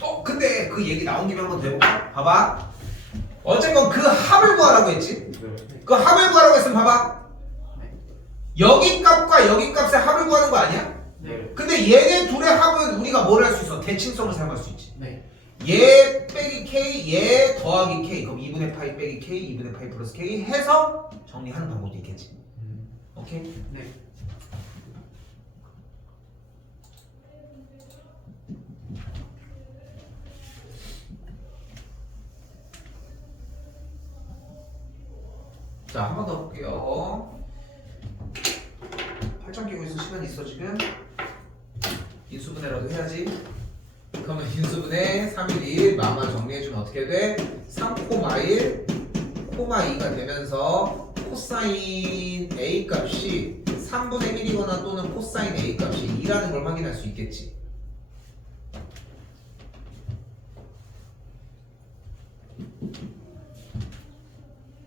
뭐 근데 그 얘기 나온 김에 한번 더 해볼까? 봐봐 어쨌건 그 합을 구하라고 했지? 이거 네. 그 합을 구하라고 했으면 봐봐 네. 여기 값과 여기 값의 합을 구하는 거 아니야? 네. 근데 얘네 둘의 합은 우리가 뭘 할 수 있어? 대칭성을 사용할 수 있지 네. 얘 빼기 k, 얘 더하기 k 그럼 2분의 파이 빼기 k, 2분의 파이 플러스 k 해서 정리하는 방법도 있겠지 오케이? 네. 자, 한 번 더 볼게요. 8점 끼고 있을 시간이 있어 지금. 인수분해라도 해야지. 그러면 인수분해 3일 2일 마마 정리해주면 어떻게 돼? 3,1 코마 2가 되면서 코사인 A 값이 3분의 1이거나 또는 코사인 A 값이 2라는 걸 확인할 수 있겠지.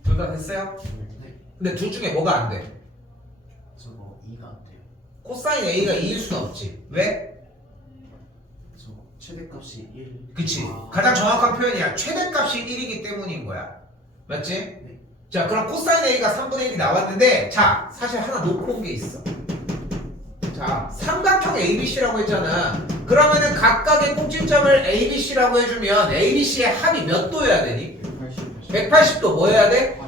둘 다 됐어요? 네. 근데 둘 중에 뭐가 안 돼? 저거 2가 안 돼요. 코사인 A가 2일 수는 없지. 왜? 저 최대값이 1. 그치. 아. 가장 정확한 표현이야. 최대값이 1이기 때문인 거야. 맞지? 네. 자, 그럼 코사인 A가 3분의 1이 나왔는데, 자, 사실 하나 놓고 온 게 있어. 자, 삼각형 ABC라고 했잖아. 그러면은 각각의 꼭지점을 ABC라고 해주면 ABC의 합이 몇 도여야 되니? 180. 180도 뭐 해야 돼?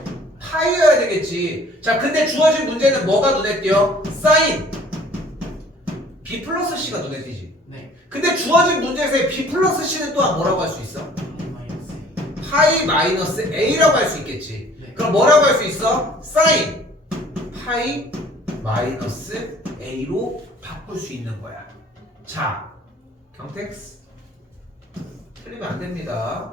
파이여야 되겠지. 자, 근데 주어진 문제는 뭐가 눈에 띄어? 사인 B 플러스 C가 눈에 띄지. 네. 근데 주어진 문제에서의 B 플러스 C는 또한 뭐라고 할 수 있어? 파이 마이너스 A라고 할 수 있겠지. 네. 그럼 뭐라고 할 수 있어? 사인 파이 마이너스 A로 바꿀 수 있는 거야. 자, 경텍스 틀리면 안 됩니다.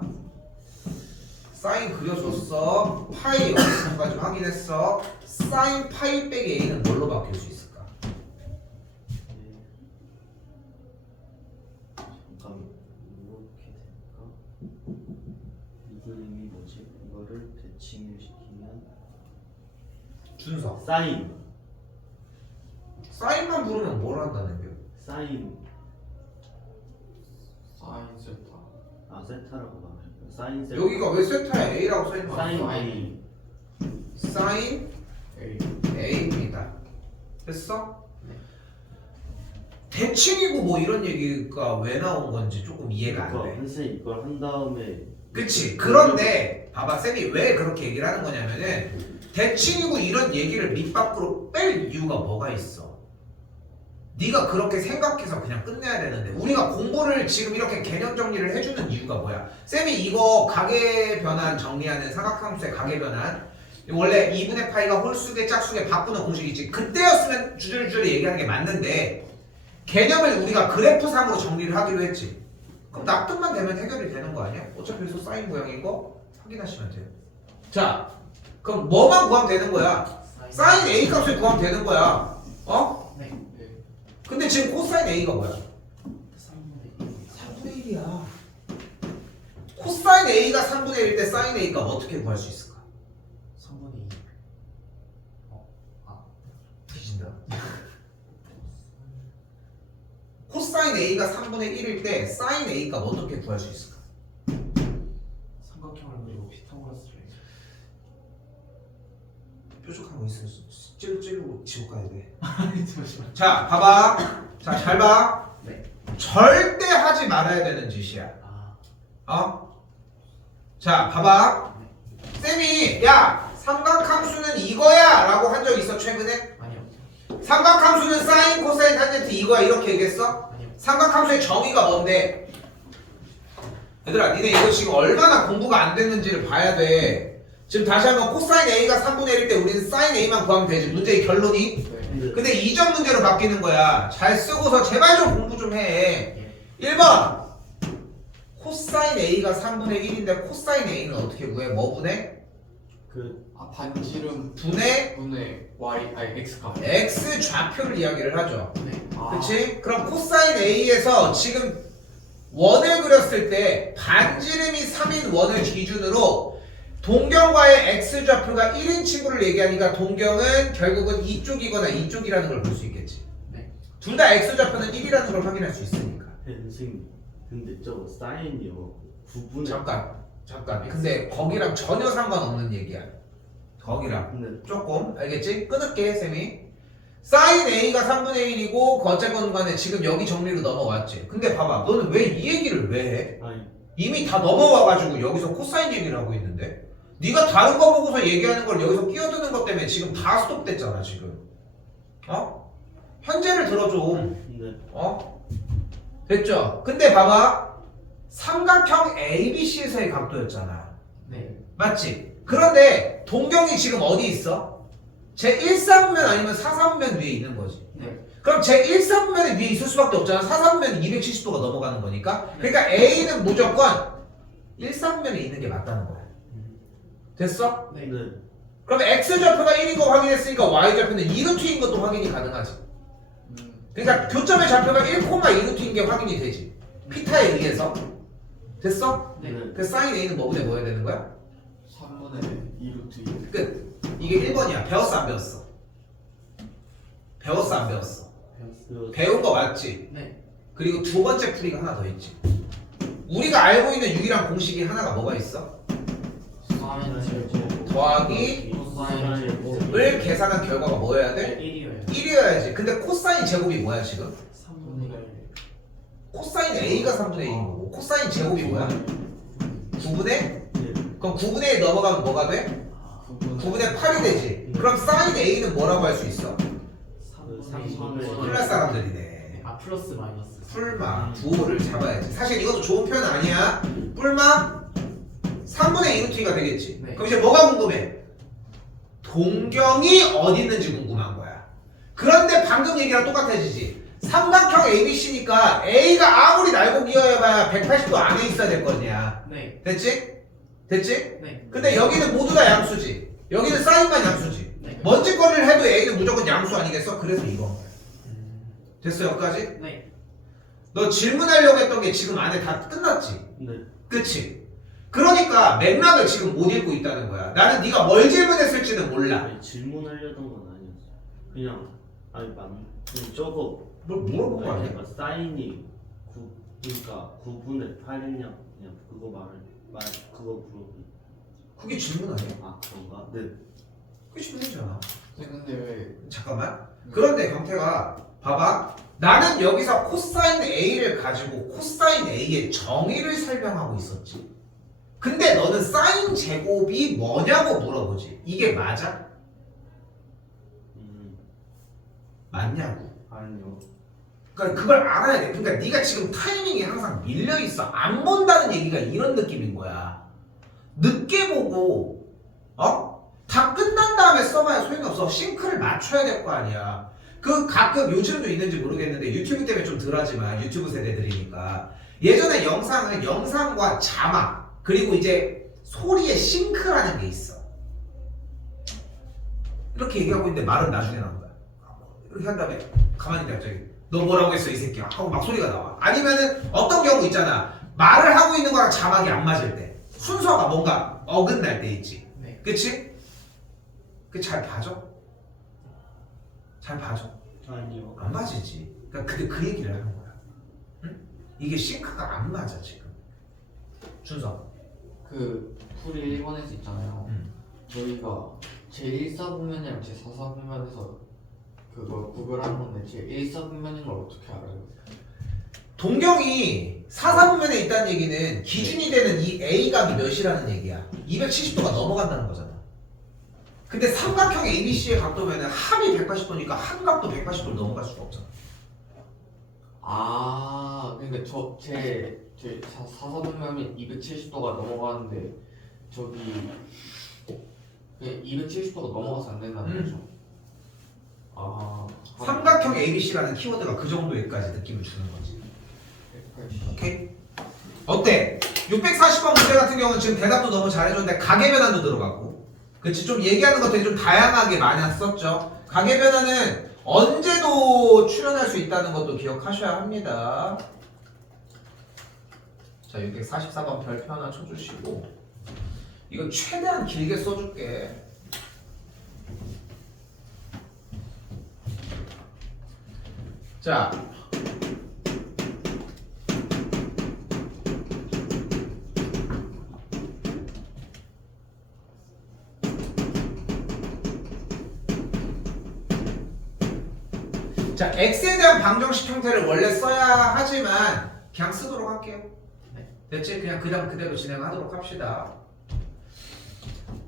사인 그려줬어. 파이 여기까지 확인했어. 사인 파이 빼기 A는 뭘로 바뀔 수 있을까? 잠깐 이렇게 될까? 이 그림이 뭐지? 이거를 대칭을 시키면 준서. 사인 사인만 부르면 뭘 한다는 게? 사인 사인 세타. 아 세타라고 말해요. 사인 세타 여기가 왜 세타야? A라고 써있는 거야? 사인 사인. A 사인 A. A입니다. 됐어? 네. 대칭이고 뭐 이런 얘기가 왜 나온 건지 조금 이해가 안 그러니까 돼. 선생님 이걸 한 다음에 그치? 그런데 봐봐, 쌤이 왜 그렇게 얘기를 하는 거냐면은 대칭이고 이런 얘기를 밑밖으로 뺄 이유가 뭐가 있어? 네가 그렇게 생각해서 그냥 끝내야 되는데 우리가 공부를 지금 이렇게 개념 정리를 해주는 이유가 뭐야? 쌤이 이거 가계 변환 정리하는 삼각함수의 가계 변환 원래 2분의 파이가 홀수계 짝수계 바꾸는 공식이지. 그때였으면 주저리주저리 얘기하는 게 맞는데 개념을 우리가 그래프상으로 정리를 하기로 했지. 그럼 납득만 되면 해결이 되는 거 아니야? 어차피 여기서 사인 모양인 거 확인하시면 돼요. 자, 그럼 뭐만 구하면 되는 거야? 사인 A 값을 구하면 되는 거야. 어? 네. 네. 근데 지금 코사인 A가 뭐야? 3분의 3분의 1이야. 코사인 A가 3분의 1일 때 사인 A 값 어떻게 구할 수 있을까? 3분의 2. 뒤진다. 코사인 A가 3분의 1일 때 사인 A 값 어떻게 구할 수 있을까? 삼각형을 그리고 피타고라스를. 뾰족한 거 있으면 찌르고 지옥 가야 돼. 잠시만. 자, 봐봐. 자, 잘 봐. 네. 절대 하지 말아야 되는 짓이야. 어? 자, 봐봐. 쌤이 야, 삼각함수는 이거야 라고 한 적 있어 최근에? 아니요. 삼각함수는 사인, 코사인, 탄젠트 이거야 이렇게 얘기했어? 아니요. 삼각함수의 정의가 뭔데? 얘들아, 니네 이거 지금 얼마나 공부가 안 됐는지를 봐야 돼. 지금 다시 한번 코사인 A가 3분의 1일 때 우리는 사인 A만 구하면 되지. 문제의 결론이. 네. 근데 이전 문제로 바뀌는 거야. 잘 쓰고서 제발 좀 공부 좀 해. 예. 1번 코사인 A가 3분의 1인데 코사인 A는 어떻게 구해? 뭐 분해? 그 아 반지름 분해 분의 y 아니 x 값. X 좌표를 이야기를 하죠. 네. 아. 그치? 그럼 코사인 A에서 지금 원을 그렸을 때 반지름이 3인 원을 기준으로 동경과의 X좌표가 1인 친구를 얘기하니까 동경은 결국은 이쪽이거나 이쪽이라는 걸 볼 수 있겠지. 네. 둘 다 X좌표는 1이라는 걸 확인할 수 있으니까. 선생님 근데 저거 사인이요 구분을 잠깐. 근데 거기랑 전혀 상관없는 얘기야. 거기랑 근데 조금 알겠지? 끊을게 쌤이. 사인 A가 3분의 1이고 어쨌건 간에 지금 여기 정리로 넘어왔지. 근데 봐봐, 너는 왜 이 얘기를 왜 해? 아니 이미 다 넘어와가지고 여기서 코사인 얘기를 하고 있는데 네가 다른 거 보고서 얘기하는 걸 여기서 끼어드는 것 때문에 지금 다 스톱됐잖아 지금. 어? 현재를 들어줘. 근데 어? 됐죠? 근데 봐봐, 삼각형 ABC에서의 각도였잖아. 네. 맞지? 그런데 동경이 지금 어디 있어? 제 1사분면 아니면 4사분면 위에 있는 거지. 네. 그럼 제 1사분면에 위에 있을 수밖에 없잖아. 4사분면은 270도가 넘어가는 거니까. 그러니까 A는 무조건 1사분면에 있는 게 맞다는 거야. 됐어? 네. 근데 그럼 X좌표가 1인 거 확인했으니까 Y좌표는 2루트인 것도 확인이 가능하지. 그러니까 교점의 좌표가 1,2루트인 게 확인이 되지. 피타에 의해서. 됐어? 네. 그 사인 A는 뭐분에 뭐야 되는 거야? 3분의 2루트 2. 끝. 이게 1번이야. 배웠어 안 배웠어? 배웠어 안 배웠어? 그 배운 거 맞지? 네. 그리고 두 번째 풀이가 하나 더 있지. 우리가 알고 있는 유일한 공식이 하나가 뭐가 있어? 사인 제곱 더하기 코사인 을 계산한 결과가 뭐여야 돼? 1이에요. 1이어야지. 근데 코사인 제곱이 뭐야 지금? 3분의 1. 코사인 A가 3분의 1인 거고 코사인 제곱이 뭐야? 9분의? 예. 그럼 9분의 1 넘어가면 뭐가 돼? 9분의 9분의 8이 되지. 그럼 사인 A는 뭐라고 할 수 있어? 3분의 클날 사람들이네. 아 플러스 마이너스. 뿔마 부호를 잡아야지. 사실 이것도 좋은 표현 아니야. 뿔마 3분의 2 루트 2가 되겠지. 네. 그럼 이제 뭐가 궁금해? 동경이 어디 있는지 궁금한 거야. 그런데 방금 얘기랑 똑같아지지. 삼각형 ABC니까 A가 아무리 날고 기어해봐야 180도 안에 있어야 될 거 아니야. 네. 됐지? 됐지? 네. 근데 여기는 모두 다 양수지. 여기는 사인만 양수지. 네. 먼지거리를 해도 A는 무조건 양수 아니겠어? 그래서 이건 거야. 됐어 여기까지? 네. 너 질문하려고 했던 게 지금 안에 다 끝났지? 네. 그치? 그러니까 맥락을 지금 못 읽고 있다는 거야. 나는 네가 뭘 질문했을지는 몰라. 아니, 질문하려던 건 아니었어. 그냥 아니 그냥 저거 뭘 물어본 거 아니야? 그러니까 사인이 그러니까 9분의 8이냐 그냥 그거 그거 물어. 그게 질문 아니야? 아 그런가? 네. 그게 질문이잖아. 근데 왜 잠깐만. 그런데 경태가 봐봐. 나는 여기서 코사인 A를 가지고 코사인 A의 정의를 설명하고 있었지. 근데 너는 사인 제곱이 뭐냐고 물어보지. 이게 맞아? 맞냐고. 아니요. 그러니까 그걸 알아야 돼. 그러니까 네가 지금 타이밍이 항상 밀려 있어. 안 본다는 얘기가 이런 느낌인 거야. 늦게 보고 다 끝난 다음에 써봐야 소용이 없어. 싱크를 맞춰야 될 거 아니야. 그 가끔 요즘도 있는지 모르겠는데 유튜브 때문에 좀 덜하지만 유튜브 세대들이니까 예전에 영상은 영상과 자막 그리고 이제 소리의 싱크라는 게 있어. 이렇게 얘기하고 있는데 말은 나중에 나온 거야. 이렇게 한 다음에 가만히 있다 갑자기 너 뭐라고 했어 이 새끼야 하고 막 소리가 나와. 아니면은 어떤 경우 있잖아. 말을 하고 있는 거랑 자막이 안 맞을 때 순서가 뭔가 어긋날 때 있지. 네. 그치? 그 잘 봐줘? 잘 봐줘? 아니요. 안 맞지. 그러니까 근데 그 얘기를 하는 거야. 응? 이게 싱크가 안 맞아 지금. 준서. 그 풀이 1번에서 있잖아요. 응. 저희가 제1사분면이랑 제4사분면에서 그거 구별하는 건데 제1사분면인 걸 어떻게 알아요? 동경이 사사분면에 있다는 얘기는 기준이 되는 이 A값이 몇이라는 얘기야. 270도가 넘어간다는 거잖아. 근데 삼각형 ABC의 각도면은 합이 180도니까 한 각도 180도를 넘어갈 수가 없잖아. 아, 그러니까 제 사사분면이 270도가 넘어가는데 저기 270도가 넘어가서 안 된다는 거죠. 아, 삼각형 ABC라는 키워드가 그 정도에까지 느낌을 주는 거지. 180. 오케이? 어때? 640번 문제 같은 경우는 지금 대답도 너무 잘해줬는데 가계변환도 들어가고 그치? 좀 얘기하는 것들이 좀 다양하게 많이 썼죠. 가계변환은 언제도 출연할 수 있다는 것도 기억하셔야 합니다. 자, 644번 별표 하나 쳐주시고 이거 최대한 길게 써줄게. 자, 자, x에 대한 방정식 형태를 원래 써야 하지만 그냥 쓰도록 할게요. 됐지? 그냥 그대로 진행하도록 합시다.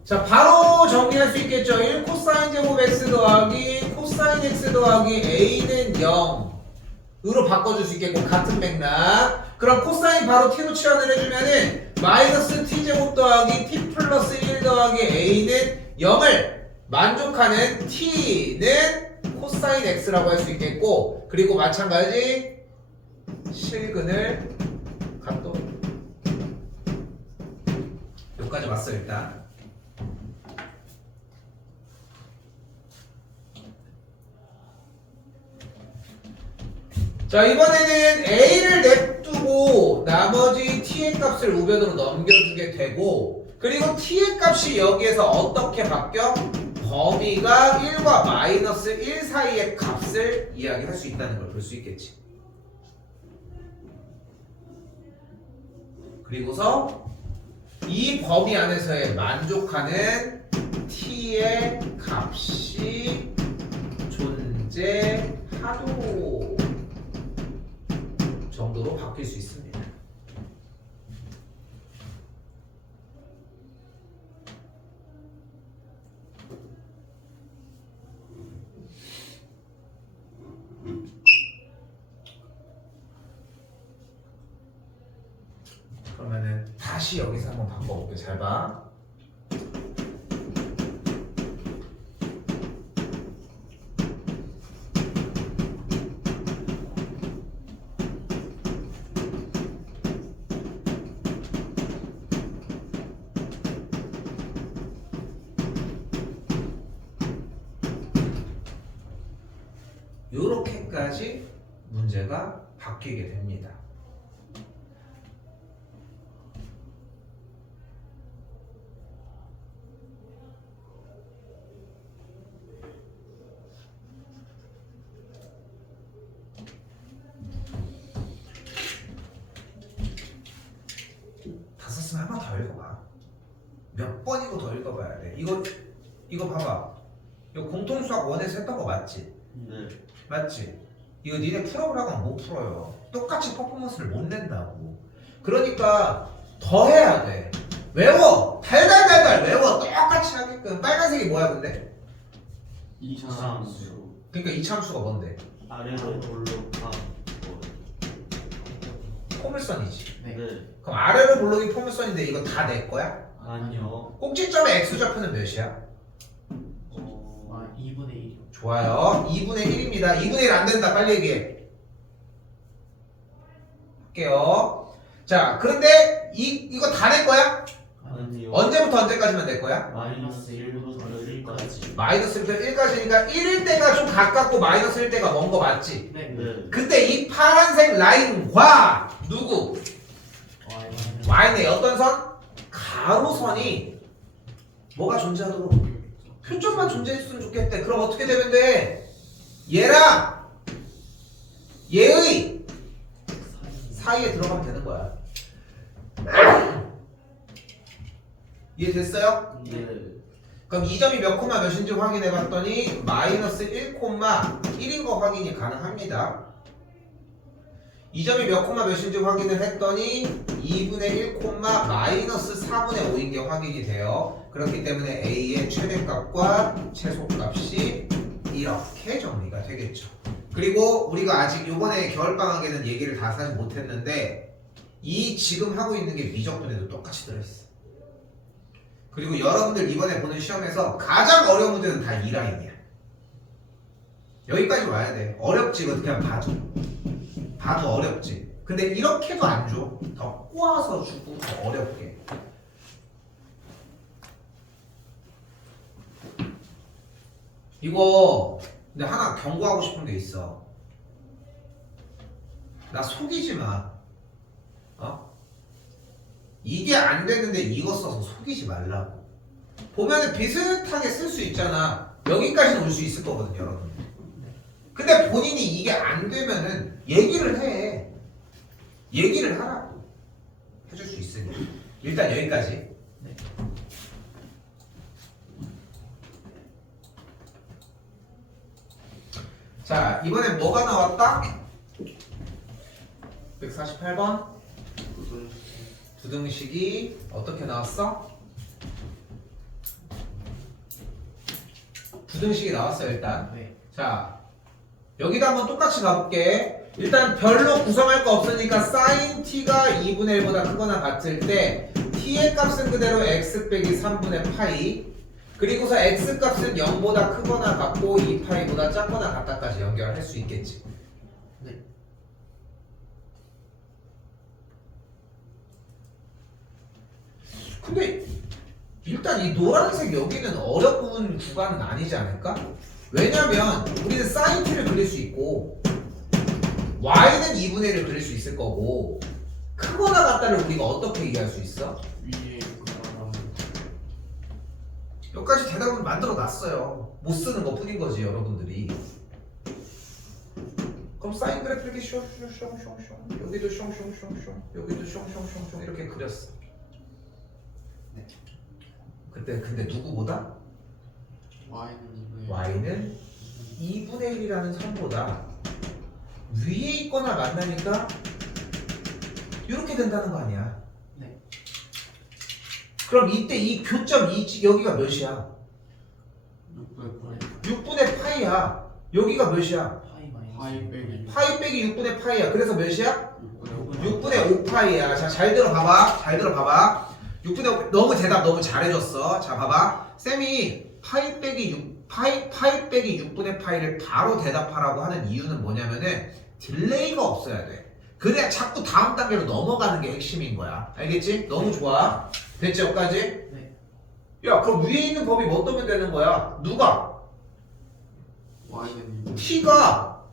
자, 바로 정리할 수 있겠죠. 1 코사인 제곱 x 더하기 코사인 x 더하기 a는 0으로 바꿔줄 수 있겠고 같은 맥락. 그럼 코사인 바로 t로 치환을 해주면은 마이너스 t 제곱 더하기 t 플러스 1 더하기 a는 0을 만족하는 t는 코사인 x라고 할 수 있겠고 그리고 마찬가지 실근을 각도 여기까지 왔어 일단. 자, 이번에는 a를 냅두고 나머지 t의 값을 우변으로 넘겨주게 되고 그리고 t의 값이 여기에서 어떻게 바뀌어? 범위가 1과 마이너스 1 사이의 값을 이야기할 수 있다는 걸 볼 수 있겠지. 그리고서 이 범위 안에서의 만족하는 t의 값이 존재하도 정도로 바뀔 수 있습니다. 다시 여기서 한번 바꿔볼게. 잘 봐. 요렇게까지 문제가 바뀌게 됩니다. 다 썼으면 한 번 더 읽어봐. 몇 번이고 더 읽어봐야 돼. 이거 봐봐. 이거 공통수학 원에서 했던 거 맞지? 네. 맞지? 이거 니네 풀어보라고 하면 못 풀어요. 똑같이 퍼포먼스를 못 낸다고. 그러니까 더 해야 돼. 외워! 달달달달 외워! 똑같이 하게끔. 빨간색이 뭐야 근데? 이차함수. 그러니까 이차함수가 뭔데? 아래로 볼록함. 포물선이지. 네. 그럼 아래로 볼록이 포물선인데 이거 다 내 거야? 아니요. 꼭지점의 x좌표는 몇이야? 2분의 1. 좋아요. 2분의 1입니다. 2분의 1 안 된다. 빨리 얘기해. 할게요. 자, 그런데 이거 다 낼 거야? 아니요. 언제부터 언제까지만 낼 거야? 마이너스 1부터 1까지. 마이너스 1부터 1까지니까 1일 때가 좀 가깝고 마이너스 1 때가 먼 거 맞지? 네. 네. 근데 이 파란색 라인과 누구? y의 어떤 선? 가로선이 뭐가 존재하도록 표점만 존재했으면 좋겠대. 그럼 어떻게 되면 돼? 얘랑 얘의 사이에 들어가면 되는 거야. 이해됐어요? 네. 그럼 이 점이 몇 콤마 몇인지 확인해 봤더니 마이너스 1 콤마 1인 거 확인이 가능합니다. 이 점이 몇 콤마 몇인지 확인을 했더니 2분의 1 콤마 마이너스 4분의 5인 게 확인이 돼요. 그렇기 때문에 A의 최대값과 최소값이 이렇게 정리가 되겠죠. 그리고 우리가 아직 요번에 겨울방학에는 얘기를 다 사실 못했는데 이 지금 하고 있는 게 미적분에도 똑같이 들어있어. 그리고 여러분들 이번에 보는 시험에서 가장 어려운 문제는 다 이 라인이야. 여기까지 와야 돼. 어렵지 이거 그냥 봐도 어렵지. 근데 이렇게도 안 줘. 더 꼬아서 주고 더 어렵게. 이거 근데 하나 경고하고 싶은 게 있어. 나 속이지 마. 어? 이게 안 되는데 이거 써서 속이지 말라고. 보면은 비슷하게 쓸 수 있잖아. 여기까지는 올 수 있을 거거든요, 여러분. 근데 본인이 이게 안 되면은 얘기를 해. 얘기를 하라고. 해줄 수 있으니. 일단 여기까지. 네. 자, 이번엔 뭐가 나왔다? 148번. 부등식이 어떻게 나왔어? 부등식이 나왔어 일단. 네. 자, 여기다 한번 똑같이 가볼게. 일단 별로 구성할 거 없으니까 sin t가 2분의 1보다 크거나 같을 때 t의 값은 그대로 x 빼기 3분의 파이, 그리고서 x 값은 0보다 크거나 같고 2파이보다 작거나 같다까지 연결할 수 있겠지. 네. 근데 일단 이 노란색 여기는 어려운 구간은 아니지 않을까? 왜냐면 우리는 sin t를 그릴 수 있고 y는 2분의 1을 그릴 수 있을 거고, 크거나 같다를 우리가 어떻게 얘기할 수 있어? 위에 그거랑 여기까지 대답을 만들어 놨어요. 못 쓰는 것 뿐인 거지 여러분들이. 그럼 사인 그래프 이렇게 숑숑숑숑, 여기도 숑숑숑숑, 여기도 숑숑숑숑 이렇게 그렸어. 네. 그때 근데 누구보다? y는 2분의 y는 2분의 1이라는 선보다 위에 있거나 만나니까 이렇게 된다는 거 아니야? 네. 그럼 이때 이 교점 여기가 몇이야? 6분의 파이야. 여기가 몇이야? 파이 빼기 파이 빼기 6분의 파이야. 그래서 몇이야? 6분의 6분의 5파이야. 자, 잘 들어봐봐. 잘 들어봐봐. 6분의 5, 너무 대답 너무 잘해줬어. 자, 봐봐. 쌤이 파이 빼기 6분의 파이를 바로 대답하라고 하는 이유는 뭐냐면은 딜레이가 없어야 돼. 그래야 자꾸 다음 단계로 넘어가는 게 핵심인 거야. 알겠지? 너무 좋아. 됐지, 여기까지? 네. 야, 그럼 위에 있는 법이 뭐 뜨면 되는 거야? 누가? Y는 T가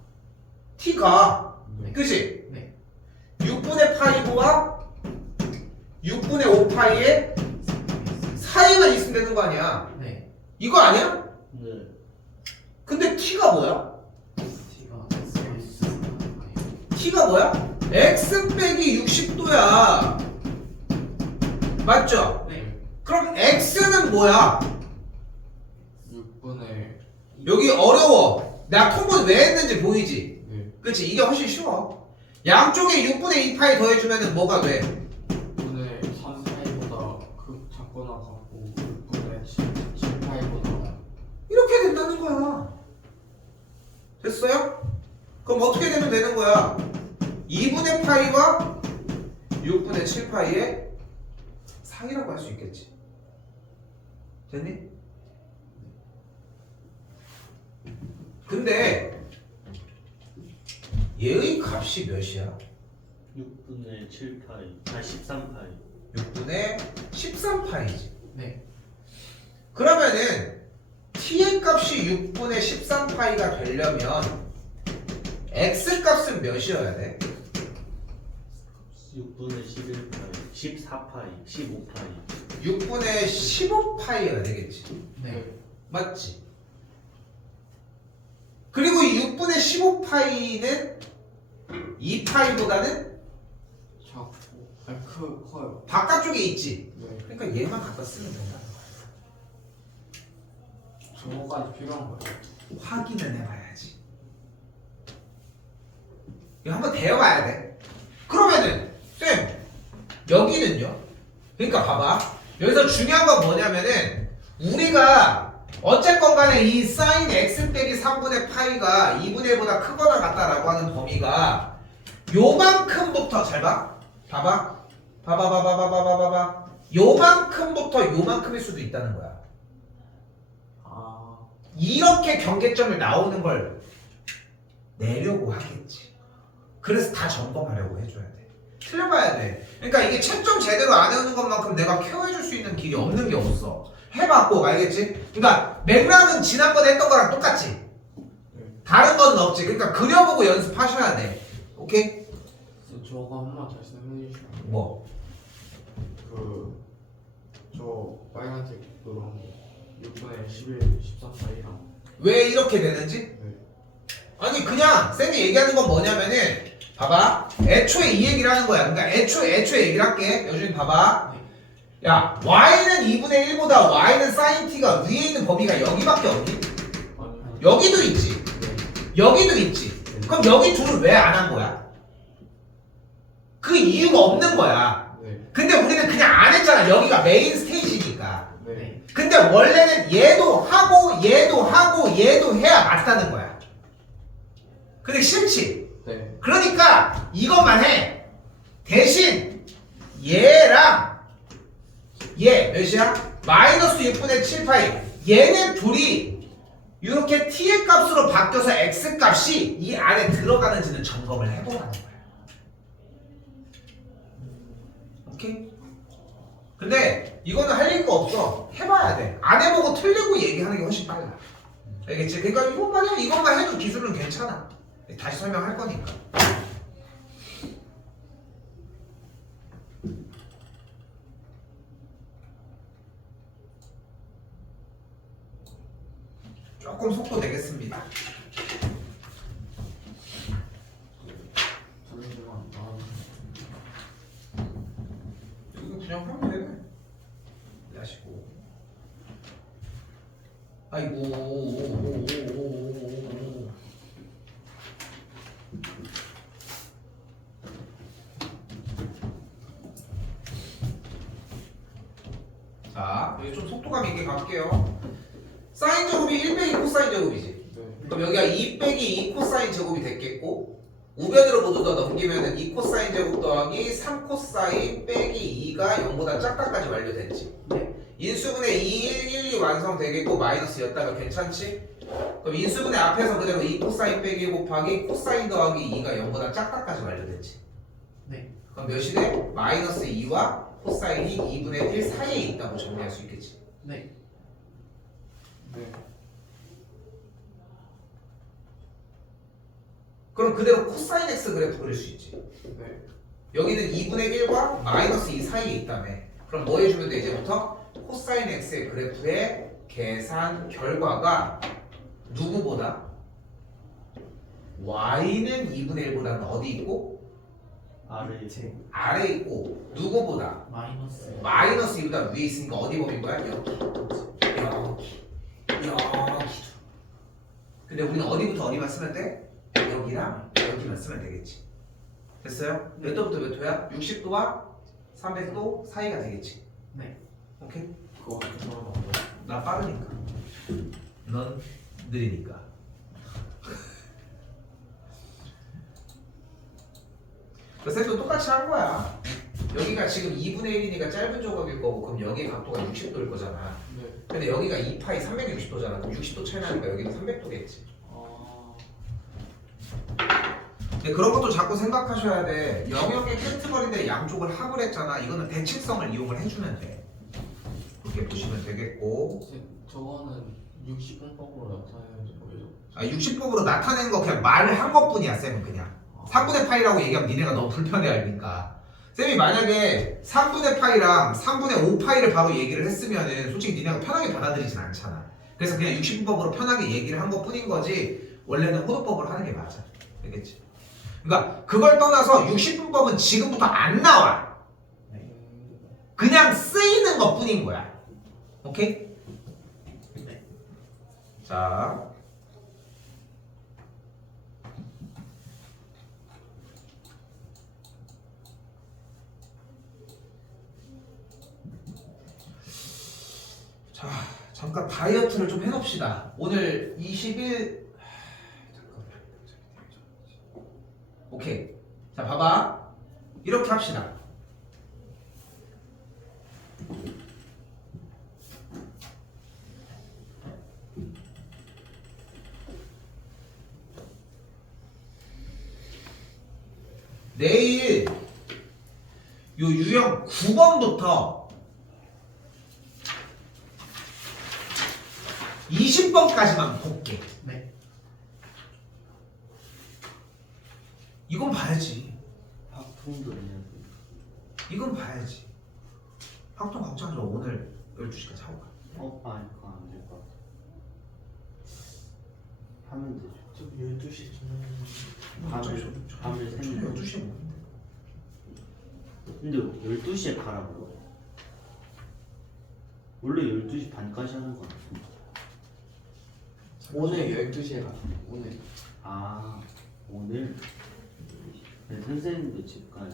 네. 그치? 네. 6분의 파이브와 6분의 5파이의 사이만 있으면 되는 거 아니야? 네. 이거 아니야? 네. 근데 T가 뭐야? T가 S T가 뭐야? X 빼기 60도야. 맞죠? 네. 그럼 X는 뭐야? 6분의 여기 어려워. 내가 통분 왜 했는지 보이지? 네. 그치? 이게 훨씬 쉬워. 양쪽에 6분의 2파이 더해주면 뭐가 돼? 6분의 3파이보다 작거나 같고 6분의 7파이보다 이렇게 된다는 거야. 됐어요? 그럼 어떻게 되면 되는 거야? 2분의 파이와 6분의 7파이의 사이라고 할 수 있겠지. 됐니? 근데 얘의 값이 몇이야? 6분의 7파이. 13파이. 6분의 13파이지. 네. 그러면은 t의 값이 6분의 13파이가 되려면 x 값은 몇이어야 돼? 6분의 11파이. 14파이. 15파이. 6분의 15파이여야 되겠지. 네. 맞지? 그리고 이 6분의 15파이는 2파이보다는 작고 아니 커요. 바깥쪽에 있지. 네. 그러니까 얘만 갖다 쓰면 된다. 저거까지 필요한 거예요. 확인을 해봐야지. 이거 한번 대봐야 돼. 그러면은 쌤 여기는요? 그러니까 봐봐. 여기서 중요한 건 뭐냐면은 우리가 어쨌건 간에 이 사인 x 빼기 3분의 파이가 2분의 1보다 크거나 같다라고 하는 범위가 요만큼부터 잘 봐. 봐봐. 봐봐. 요만큼부터 요만큼일 수도 있다는 거야. 아 이렇게 경계점을 나오는 걸 내려고 하겠지. 그래서 다 점검하려고 해줘야 돼. 틀려봐야 돼. 그러니까 이게 채점 제대로 안 해오는 것만큼 내가 케어해줄 수 있는 길이 없는 게 없어. 해봤고 알겠지? 그러니까 맥락은 지난번에 했던 거랑 똑같지? 네. 다른 건 없지. 그러니까 그려보고 연습하셔야 돼. 오케이? 그래서 저거 한번 다시 설명해 주시면 뭐? 저 빨간색 그런 거 6분의 11, 13파이랑 왜 이렇게 되는지? 네. 아니 그냥 쌤이 얘기하는 건 뭐냐면은 봐봐. 애초에 이 얘기를 하는 거야. 그러니까 애초에 얘기를 할게. 여준이 봐봐. 야, y는 2분의 1보다 y는 sin t가 위에 있는 범위가 여기밖에 없니? 아니 여기도 있지. 네. 여기도 있지. 그럼 여기 둘을 왜 안 한 거야? 그 이유가 없는 거야. 네. 근데 우리는 그냥 안 했잖아. 여기가 메인 스테이지니까. 네. 근데 원래는 얘도 하고 얘도 하고 얘도 해야 맞다는 거야. 근데 싫지. 네. 그러니까 이것만 해. 대신 얘랑 얘 몇이야? 마이너스 6분의 7파이. 얘네 둘이 이렇게 t의 값으로 바뀌어서 x 값이 이 안에 들어가는지는 점검을 해보라는 거야. 오케이? 근데 이거는 할 얘기가 없어. 해봐야 돼. 안 해보고 틀리고 얘기하는 게 훨씬 빨라. 알겠지? 그러니까 이것만 해도 기술은 괜찮아. 다시 설명할 거니까. 조금 속도 내겠습니다. 잠시만. 이거 그냥 하면 되네. 야시고. 아이고. 자, 여기 좀 속도감 있게 갈게요. 사인 제곱이 1 빼기 코사인 제곱이지. 네. 그럼 여기가 2 빼기 2 코사인 제곱이 됐겠고 우변으로 모두 다 넘기면은 2 코사인 제곱 더하기 3 코사인 빼기 2가 0보다 작다까지 완료됐지. 네. 인수분해 2, 1, 1, 2 완성되겠고 마이너스였다가 괜찮지? 그럼 인수분해 앞에서 그대로 2 코사인 빼기 곱하기 코사인 더하기 2가 0보다 작다까지 완료됐지. 네. 그럼 몇이 돼? 마이너스 2와 코사인이 2분의 1 사이에 있다고 정리할 수 있겠지. 네. 네. 그럼 그대로 코사인 x 그래프 그릴 수 있지. 네. 여기는 2분의 1과 마이너스 2 사이에 있다며. 그럼 뭐 해주면 돼 이제부터? 코사인 x의 그래프의 계산 결과가 누구보다? y는 2분의 1보다는 어디 있고? 아래 아래 있고 누구보다? 마이너스 마이너스 2보다 위에 있으니까 어디 범인 거야? 여기. 근데 우리는 어디부터 어디만 쓰면 돼? 여기랑 여기만 쓰면 되겠지. 됐어요? 몇 도부터 몇 도야? 60도와 300도 사이가 되겠지. 네. 오케이? 그거 어떻게 하면 안 돼? 나 빠르니까. 넌 느리니까. 그 쌤도 똑같이 한 거야. 여기가 지금 2분의 1이니까 짧은 조각일 거고 그럼 여기의 각도가 60도일 거잖아. 네. 근데 여기가 2파이 360도잖아. 그럼 60도 차이 나니까 여기는 300도겠지. 아. 근데 그런 것도 자꾸 생각하셔야 돼. 영역의 캔트벌인데 양쪽을 합을 했잖아. 이거는 대칭성을 이용을 해주면 돼. 그렇게 보시면 되겠고. 선생님, 저거는 60분법으로 나타내는지 모르죠. 60법으로 나타낸 거 그냥 말을 한 것뿐이야. 쌤은 그냥. 3분의 파이라고 얘기하면 니네가 너무 불편해 하니까. 쌤이 만약에 3분의 파이랑 3분의 5파이를 바로 얘기를 했으면은 솔직히 니네가 편하게 받아들이진 않잖아. 그래서 그냥 60분법으로 편하게 얘기를 한 것뿐인 거지 원래는 호도법으로 하는 게 맞아. 알겠지? 그러니까 그걸 떠나서 60분법은 지금부터 안 나와. 그냥 쓰이는 것뿐인 거야. 오케이? 자. 자, 잠깐 다이어트를 좀 해놓읍시다. 오늘 20일 오케이. 자, 봐봐. 이렇게 합시다. 내일 요 유형 9번부터 20번까지만 볼게. 네. 이건 봐야지. 학통도 해야 돼. 이건 봐야지. 학동 걱정하지 마. 오늘 12시까지 하고 가. 아니 그거 안 될 것 같아. 하면 되죠. 저 12시쯤. 밤을 새는 거. 12시에 먹는데. 근데 12시에 가라고요? 원래 12시 반까지 하는 거 같은데. 오늘 12시에 가. 오늘. 아 오늘? 네, 선생님도 집 가요.